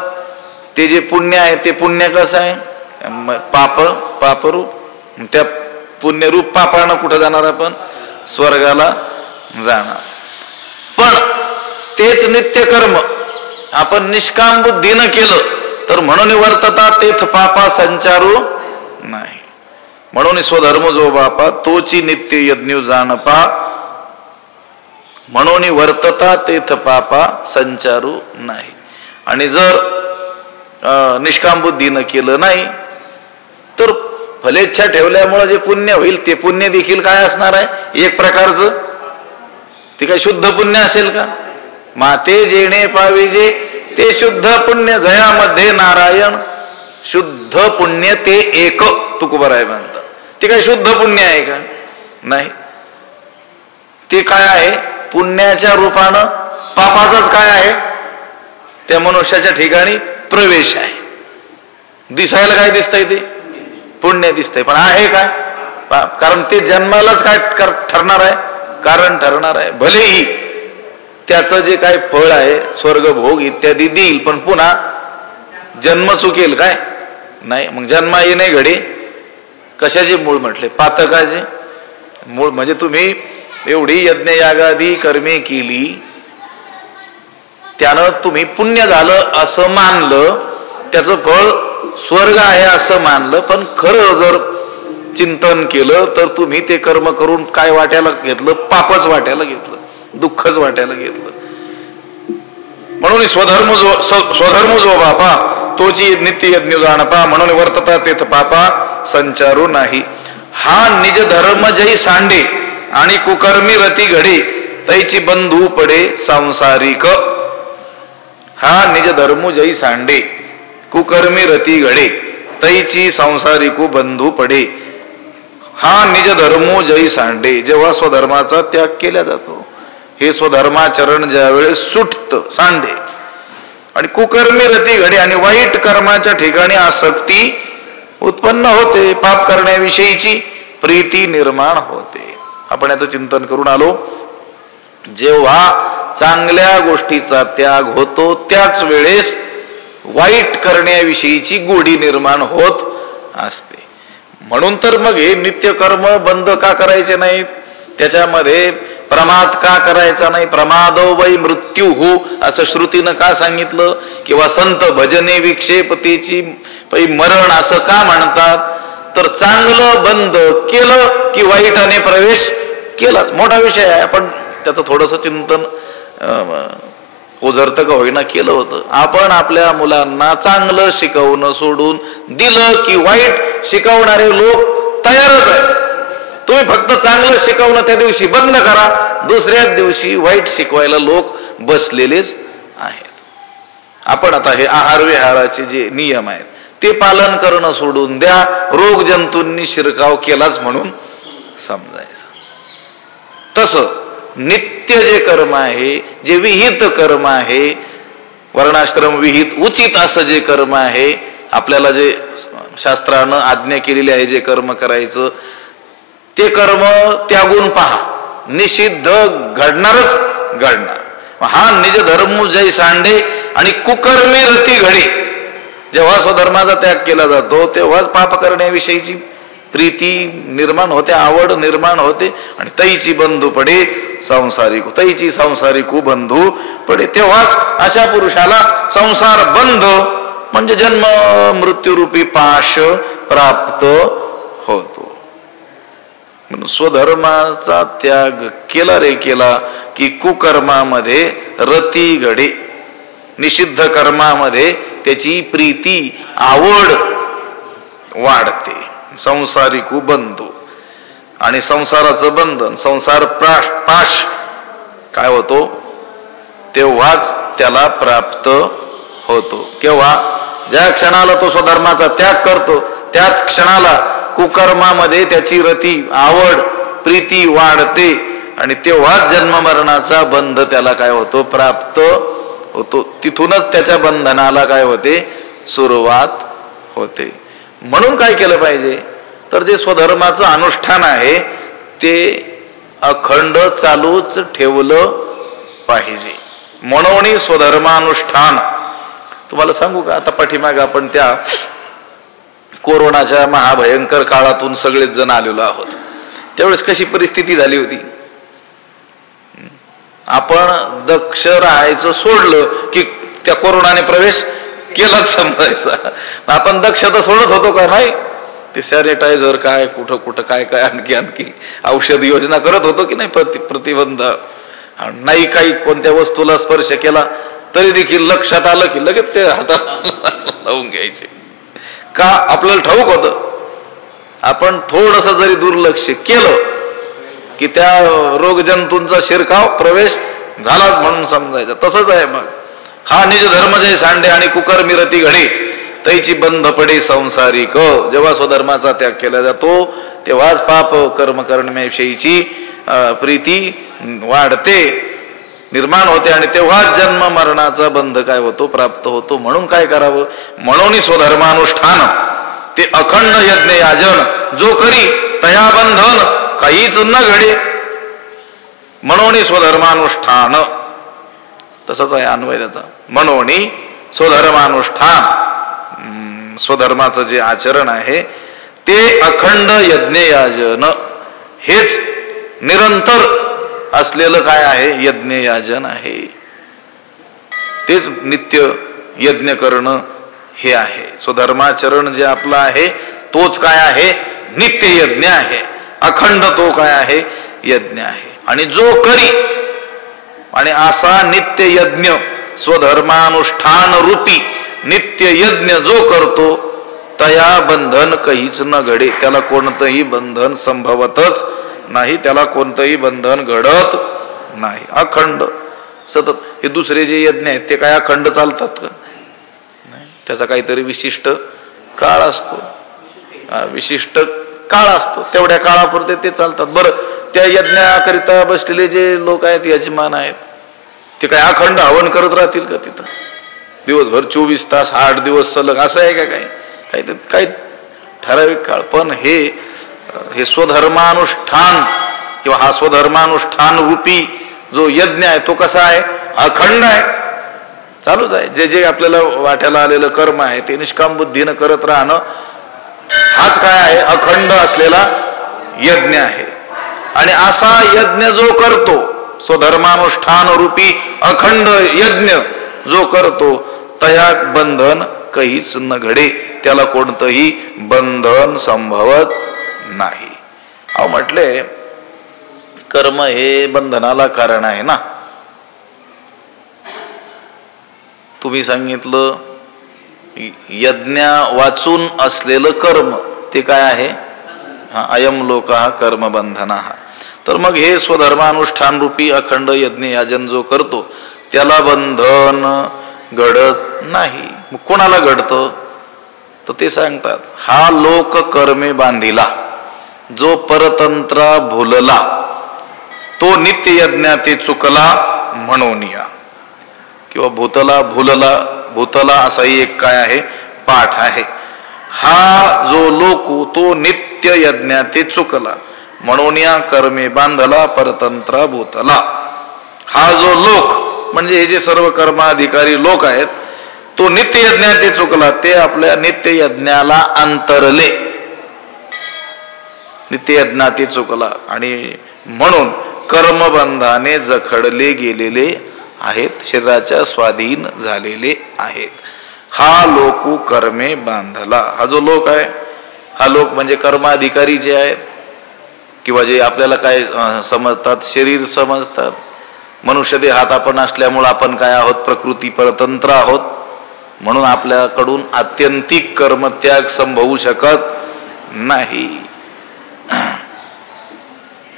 ते जे पुण्य आहे ते पुण्य कसं आहे पापरूप. त्या पुण्यरूप पापानं कुठं जाणार आपण स्वर्गाला जाणार. पण तेच नित्य कर्म आपण निष्काम बुद्धीनं केलं तर म्हणून वर्तता तेथ पापा संचारू नाही. म्हणून स्वधर्म जो बापा तोची नित्य यज्ञ जाणपा म्हणून वर्तता तेथ पापा संचारू नाही. आणि जर निष्काम बुद्धीनं केलं नाही तर फलेच्छा ठेवल्यामुळे जे पुण्य होईल ते पुण्य देखील काय असणार आहे एक प्रकारचं. ते काय शुद्ध पुण्य असेल का? माते जेणे पाविजे ते शुद्ध पुण्य जयामध्ये नारायण. शुद्ध पुण्य ते एक तुकोबराय म्हणतात. ते काय शुद्ध पुण्य आहे का? नाही. ते काय आहे पुण्याच्या रूपानं पापाचाच काय आहे त्या मनुष्याच्या ठिकाणी प्रवेश आहे. दिसायला काय दिसतंय ते पुण्य दिसतंय पण आहे काय पाप. कारण ते जन्मालाच काय ठरणार आहे कारण ठरणार आहे. भलेही त्याचं जे काय फळ आहे स्वर्ग भोग इत्यादी देईल पण पुन्हा जन्म चुकेल काय नाही. मग जन्मा येणे घडे कशाचे मूळ म्हटले पातकाचे मूळ. म्हणजे तुम्ही एवढी यज्ञ यागादी कर्मे केली त्यानं तुम्ही पुण्य झालं असं मानलं, त्याचं फळ स्वर्ग आहे असं मानलं, पण खरं जर चिंतन केलं तर तुम्ही ते कर्म करून काय वाट्याला घेतलं पापच वाट्याला घेतलं, दुःखच वाट्याला घेतलं. म्हणून स्वधर्म जो बापा तोची नित्य यज्ञ जाणपा म्हणून वर्तता तेथ पापा संचारू नाही. हा निज धर्म जई सांडे आणि कुकर्मी रती घडे तैची बंधू पडे सांसारिक. हा निज धर्म जई सांडे कुकर्मी रती घडे तैची सांसारिकू बंधू पडे. हा निज धर्म जई सांडे. जेव्हा स्वधर्माचा त्याग केला जातो हे स्वधर्माचरण ज्या वेळेस सुटतं सांडे आणि कुकर्मी रती घडे आणि वाईट कर्माच्या ठिकाणी आसक्ती उत्पन्न होते, पाप करण्याविषयीची प्रीती निर्माण होते. आपण याचं चिंतन करून आलो. जेव्हा चांगल्या गोष्टीचा त्याग होतो त्याच वेळेस वाईट करण्याविषयीची गोडी निर्माण होत असते. म्हणून तर मग हे नित्यकर्म बंद का करायचे नाहीत, त्याच्यामध्ये प्रमाद का करायचा नाही, प्रमादो वै मृत्यू हो असं श्रुतीनं का सांगितलं, किंवा संत भजने विक्षेपतेची पै मरण असं का म्हणतात, तर चांगलं बंद केलं की वाईटाने प्रवेश केलाच. मोठा विषय आहे, आपण त्याचं थोडंसं चिंतन ओझरतं का होईना केलं होतं. आपण आपल्या मुलांना चांगलं शिकवणं सोडून दिलं की वाईट शिकवणारे लोक तयारच आहेत. तुम्ही फक्त चांगलं शिकवणं त्या दिवशी बंद करा, दुसऱ्याच दिवशी वाईट शिकवायला लोक बसलेलेच आहेत. आपण आता हे आहार विहाराचे जे नियम आहेत ते पालन करणं सोडून द्या, रोग जंतूंनी शिरकाव केलाच म्हणून समजायचं. तसं नित्य जे कर्म आहे, जे विहित कर्म आहे, वर्णाश्रम विहित उचित असं जे कर्म आहे, आपल्याला जे शास्त्रानं आज्ञा केलेली आहे जे कर्म करायचं ते कर्म त्यागून पहा, निषिद्ध घडणारच घडणार. हा निज धर्म जय सांडे आणि कुकर्मी रती घडे. जेव्हा स्वधर्माचा त्याग केला जातो तेव्हाच पाप करण्याविषयीची प्रीती निर्माण होते, आवड निर्माण होते आणि तैची बंधू पडे संसारिक, तैची संसारिकू बंधू पडे. तेव्हाच अशा पुरुषाला संसार बंध म्हणजे जन्म मृत्यूरूपी पाश प्राप्त होतो. म्हणून स्वधर्माचा त्याग केला रे केला की कुकर्मामध्ये रती घडे, निषिद्ध कर्मामध्ये त्याची प्रीती आवड वाढते. संसारिकू बंधू आणि संसाराचं बंधन, संसार पाश काय होतो तेव्हाच त्याला प्राप्त होतो. केव्हा? ज्या क्षणाला तो स्वधर्माचा त्याग करतो त्याच क्षणाला कुकर्मामध्ये त्याची रती आवड प्रीती वाढते आणि तेव्हाच जन्म मरणाचा बंध त्याला काय होतो प्राप्त होतो. तिथूनच त्याच्या बंधनाला काय होते सुरुवात होते. म्हणून काय केलं पाहिजे तर जे स्वधर्माचं अनुष्ठान आहे ते अखंड चालूच ठेवलं पाहिजे. म्हणून स्वधर्मानुष्ठान तुम्हाला सांगू का, आता पाठीमागे आपण त्या कोरोनाच्या महाभयंकर काळातून सगळेच जण आलेलो आहोत. त्यावेळेस कशी परिस्थिती झाली होती, आपण दक्ष राहायचं सोडलं की त्या कोरोनाने प्रवेश केलाच समजायचा. आपण दक्षता सोडत होतो का नाही, ते सॅनिटायझर काय कुठं कुठं काय काय आणखी औषध योजना करत होतो की नाही, प्रतिबंध नाही. काही कोणत्या वस्तूला स्पर्श केला तरी देखील लक्षात आलं की लगेच ते हाताला लावून घ्यायचे. का? आपल्याला ठाऊक होतं. आपण थोडस जरी दुर्लक्ष केलं की त्या रोगजंतूंचा शिरकाव प्रवेश झाला म्हणून समजायचं. तसंच आहे मग. हा निज धर्म जय सांडे आणि कुकर्मी रती घडे तैची बंध पडे संसारिक. जेव्हा स्वधर्माचा त्याग केला जातो तेव्हाच पाप कर्म करण्याविषयीची प्रीती वाढते, निर्माण होते आणि तेव्हाच जन्म मरणाचा बंध काय होतो प्राप्त होतो. म्हणून काय करावं, म्हणून स्वधर्मानुष्ठान ते अखंड यज्ञ याजन जो करी तया बंधन काहीच न घडे. म्हणून स्वधर्मानुष्ठान तसंच आहे अन्वय त्याचा. म्हणून स्वधर्मानुष्ठान स्वधर्माचं जे आचरण आहे ते अखंड यज्ञ याजन हेच निरंतर असलेलं काय आहे यज्ञ याजन आहे. तेच नित्य यज्ञ करणं हे आहे. स्वधर्माचरण जे आपलं आहे तोच काय आहे नित्य यज्ञ आहे. अखंड तो काय आहे यज्ञ आहे. आणि जो करी आणि असा नित्य यज्ञ स्वधर्मानुष्ठान रूपी नित्य यज्ञ जो करतो तया बंधन काहीच न घडे. त्याला कोणतंही बंधन संभवतच नाही, त्याला कोणतंही बंधन घडत नाही. अखंड सतत. हे दुसरे जे यज्ञ आहेत ते काय अखंड चालतात का? नाही, त्याचा काहीतरी विशिष्ट काळ असतो, विशिष्ट काळ असतो. तेवढ्या काळापुरते ते चालतात. बरं, त्या यज्ञाकरिता बसलेले जे लोक आहेत, यजमान आहेत, ते काय अखंड हवन करत राहतील का तिथं दिवसभर 24 तास 8 दिवस सलग? असं आहे का? काही ठराविक काळ. पण हे स्वधर्मानुष्ठान किंवा हा स्वधर्मानुष्ठान रूपी जो यज्ञ आहे तो कसा आहे? अखंड आहे, चालूच आहे. जे जे आपल्याला वाट्याला आलेलं कर्म आहे ते निष्काम बुद्धीनं करत राहणं, हाच काय आहे? अखंड असलेला यज्ञ आहे. आणि असा यज्ञ जो करतो, स्वधर्मानुष्ठान रूपी अखंड यज्ञ जो करतो, तया बंधन काहीच न घडे, त्याला कोणतंही बंधन संभवत नाही. अहो म्हटले कर्म हे बंधनाला कारण आहे ना. तुम्ही सांगितलं यज्ञ वाचून असलेलं कर्म ते काय आहे? अयम लोका कर्म बंधना. तर मग हे स्वधर्मानुष्ठान रूपी अखंड यज्ञ याजन जो करतो त्याला बंधन घडत नाही. मग कोणाला घडतं? तर ते सांगतात, हा लोक कर्मे बांधिला, जो परतंत्रा भुलला, तो नित्य यज्ञाते चुकला म्हणून या. किंवा भूतला भुलला, भूतला असाही एक काय आहे? पाठ आहे. हा जो लोक तो नित्य यज्ञाते चुकला म्हणून या कर्मे बांधला परतंत्रा भूतला. हा जो लोक म्हणजे हे जे सर्व कर्माधिकारी लोक आहेत, तो नित्य यज्ञाते चुकला, ते आपल्या नित्य यज्ञाला अंतरले, नित्य यज्ञाते चुकला आणि म्हणून कर्मबंधाने जखडले गेलेले आहेत, शरीराच्या स्वाधीन झालेले आहेत. हा लोक कर्मे बांधला. हा जो लोक आहे, हा लोक म्हणजे कर्माधिकारी जे आहेत किंवा जे आपल्याला काय समजतात, शरीर समजतात. मनुष्य देहात आपण असल्यामुळे आपण काय आहोत? प्रकृती परतंत्र आहोत. म्हणून आपल्याकडून आत्यंतिक कर्मत्याग संभवू शकत नाही.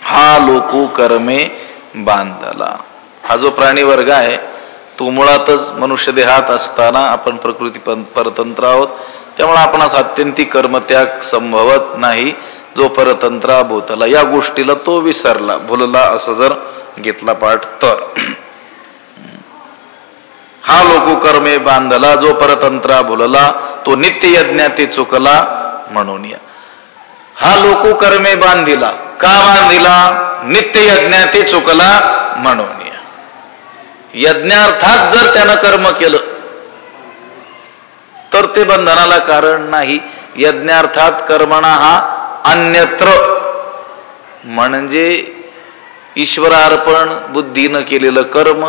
हा लोक कर्मे बांधला. हा जो प्राणी वर्ग आहे तो मुळातच मनुष्य देहात असताना आपण प्रकृती परतंत्र आहोत, त्यामुळे आपणास आत्यंतिक कर्मत्याग संभवत नाही. जो परतंत्रा भूतला, या गोष्टीला तो विसरला, भुलला असं जर घेतला पाठ तर. हा लोक कर्मे बांधला, जो परतंत्रा भुलला, तो नित्य यज्ञाते चुकला म्हणून या. हा लोक कर्मे बांधिला, का बांधिला? नित्य यज्ञाते चुकला म्हणून या. यज्ञार्थात जर त्यानं कर्म केलं तर ते बंधनाला कारण नाही. यज्ञार्थात कर्मणा हा अन्यत्र म्हणजे ईश्वरार्पण बुद्धीनं केलेलं कर्म,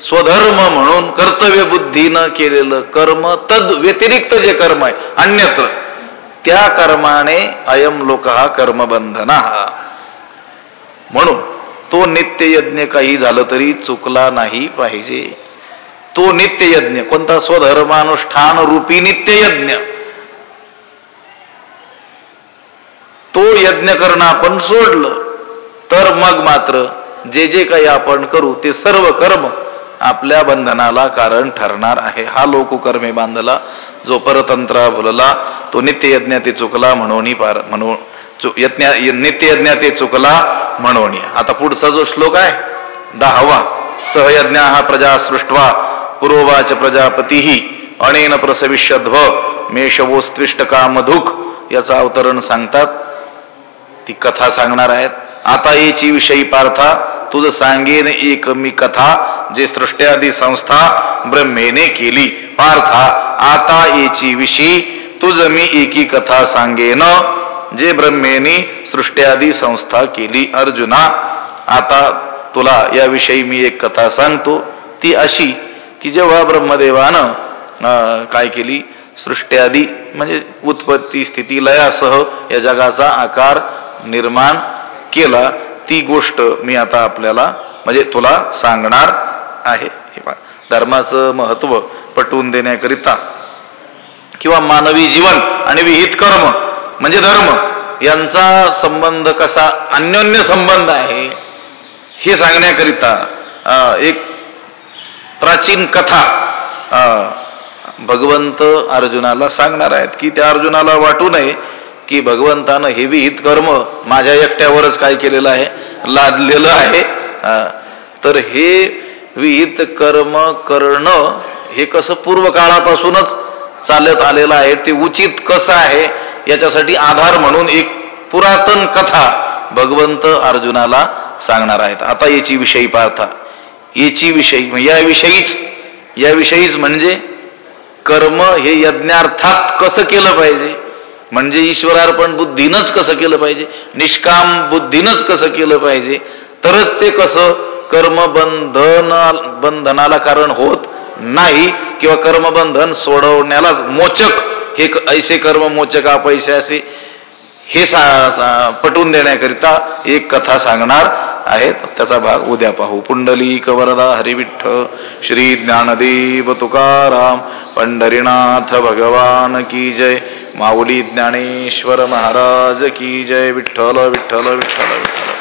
स्वधर्म म्हणून कर्तव्य बुद्धीनं केलेलं कर्म, तद व्यतिरिक्त जे कर्म आहे अन्यत्र, त्या कर्माने अयम लोक हा कर्मबंधना. म्हणून तो नित्य यज्ञ काही झालं तरी चुकला नाही पाहिजे. तो नित्य यज्ञ कोणता? स्वधर्मानुष्ठान रूपी नित्य यज्ञ. तो यज्ञ करणं आपण सोडलं तर मग मात्र जे जे काही आपण करू ते सर्व कर्म आपल्या बंधनाला कारण ठरणार आहे. हा लोक कर्मे बांधला, जो परतंत्रा भुलला, तो नित्य यज्ञाते चुकला म्हणून नित्य यज्ञाते चुकला म्हणून. आता पुढचा जो श्लोक आहे 10वा, सहयज्ञा हा प्रजा सृष्ट्वा पुरोवाच प्रजापती अनेन प्रसविष्यध्व मेषवोस्त्विष्ट कामधुक, याचं अवतरण सांगतात. ती कथा सांगणार आहेत. आता याची विषयी पार्था तुझ सांगेन एक मी कथा, जे सृष्ट्यादी संस्था ब्रह्मेने केली. पार्था आता याची विषयी तुझ मी एकी कथा सांगेन, जे ब्रह्मेने सृष्ट्यादी संस्था केली. अर्जुना, आता तुला याविषयी मी एक कथा सांगतो. ती अशी की जेव्हा ब्रह्मदेवानं काय केली? सृष्ट्यादी म्हणजे उत्पत्ती स्थिती लयासह या जगाचा आकार निर्माण केला. ती गोष्ट मी आता आपल्याला म्हणजे तुला सांगणार आहे. धर्माचं महत्व पटवून देण्याकरिता किंवा मानवी जीवन आणि विहित कर्म म्हणजे धर्म यांचा संबंध कसा अन्योन्य संबंध आहे हे सांगण्याकरिता एक प्राचीन कथा भगवंत अर्जुनाला सांगणार आहेत. की त्या अर्जुनाला वाटू नये की भगवंतानं हे विहित कर्म माझ्या एकट्यावरच काय केलेलं आहे, लादलेलं आहे. तर हे विहित कर्म करणं हे कसं पूर्व काळापासूनच चालत आलेलं आहे, ते उचित कसं आहे याच्यासाठी आधार म्हणून एक पुरातन कथा भगवंत अर्जुनाला सांगणार आहेत. आता याची विषयी पाहता, याची विषयी याविषयीच म्हणजे कर्म हे यज्ञार्थात कसं केलं पाहिजे, म्हणजे ईश्वरार्पण बुद्धीनंच कसं केलं पाहिजे, निष्काम बुद्धीनंच कसं केलं पाहिजे, तरच ते कसं बंधनाला कारण होत नाही किंवा कर्मबंधन सोडवण्यालाच मोचक, हे ऐसे कर्म मोचक पैसे असे हे पटवून देण्याकरिता एक कथा सांगणार आहेत. त्याचा भाग उद्या पाहू. पुंडलिक वरदा हरिविठ्ठल श्री ज्ञानदेव तुकाराम पंढरीनाथ भगवान की जय. माऊली ज्ञानेश्वर महाराज की जय. विठ्ठल विठ्ठल विठ्ठल विठ्ठल.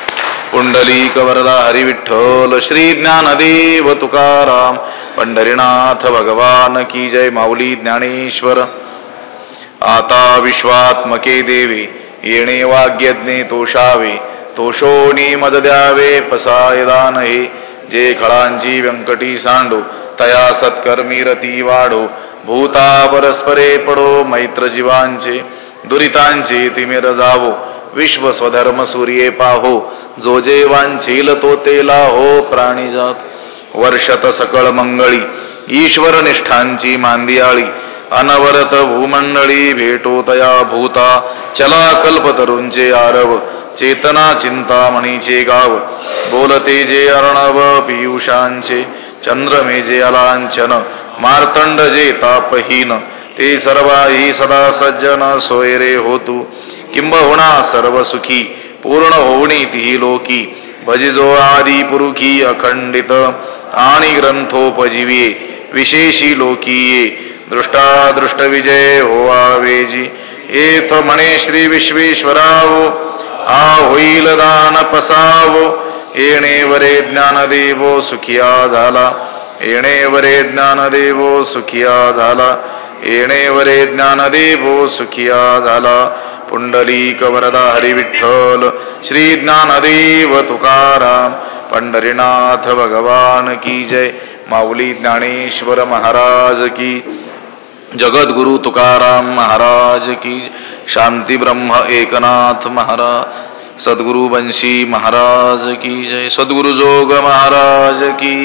पुंडलिक वरदा हरिविठ्ठल श्री ज्ञानदेव तुकाराम पंढरीनाथ भगवान की जय. माऊली ज्ञानेश्वर. आता विश्वात्मके देवे येणे वाग्यज्ञे तोषावे, तोषोनी मद द्यावे पसाय दान हे. जे खळांची व्यंकटी सांडो तया सत्कर्मी रती वाढो. भूता परस्परे पडो मैत्र जीवांचे, दुरितांचे तिमिर जावो. विश्व स्वधर्म सूर्ये पाहो, जो जे वांछील तो तेला हो प्राणीजात. वर्षत सकळ मंगळी ईश्वर निष्ठांची मांदियाळी. अनवरत भूमंडळी भेटो तया भूता. चला कल्पतरूंचे आरव, चेतना चिंतामणीचे गाव. बोलते जे अर्णव पियुषांचे, चंद्रमे जे अलांछन. मार्तंड जे तापहीन, ते सर्वाही सदा सज्जन. सोयरे होतू किंबहुना सर्व सुखी, पूर्ण होवणी ती लोकी. भजिजो आदि पुरुखी अखंडित, आणि ग्रंथोपजीवे विशेषी लोकीये. दृष्टा विजय होवावेजी, एथ म्हणे श्री विश्वेश्वरावो. आ होईल दान पसावो, येणे वरे ज्ञानदेवो सुखिया झाला. येणे वरे ज्ञानदेवो सुखिया झाला. येणे वरे ज्ञानदेवो सुखिया झाला. पुंडलिक वरदा हरिविठ्ठल श्री ज्ञानदेव तुकाराम पंढरीनाथ भगवान की जय. माऊली ज्ञानेश्वर महाराज की. जगद्गुरु तुकाराम महाराज की. शांती ब्रह्म एकनाथ महाराज. सद्गुरु बंशी महाराज की जय. सद्गुरु जोग महाराज की.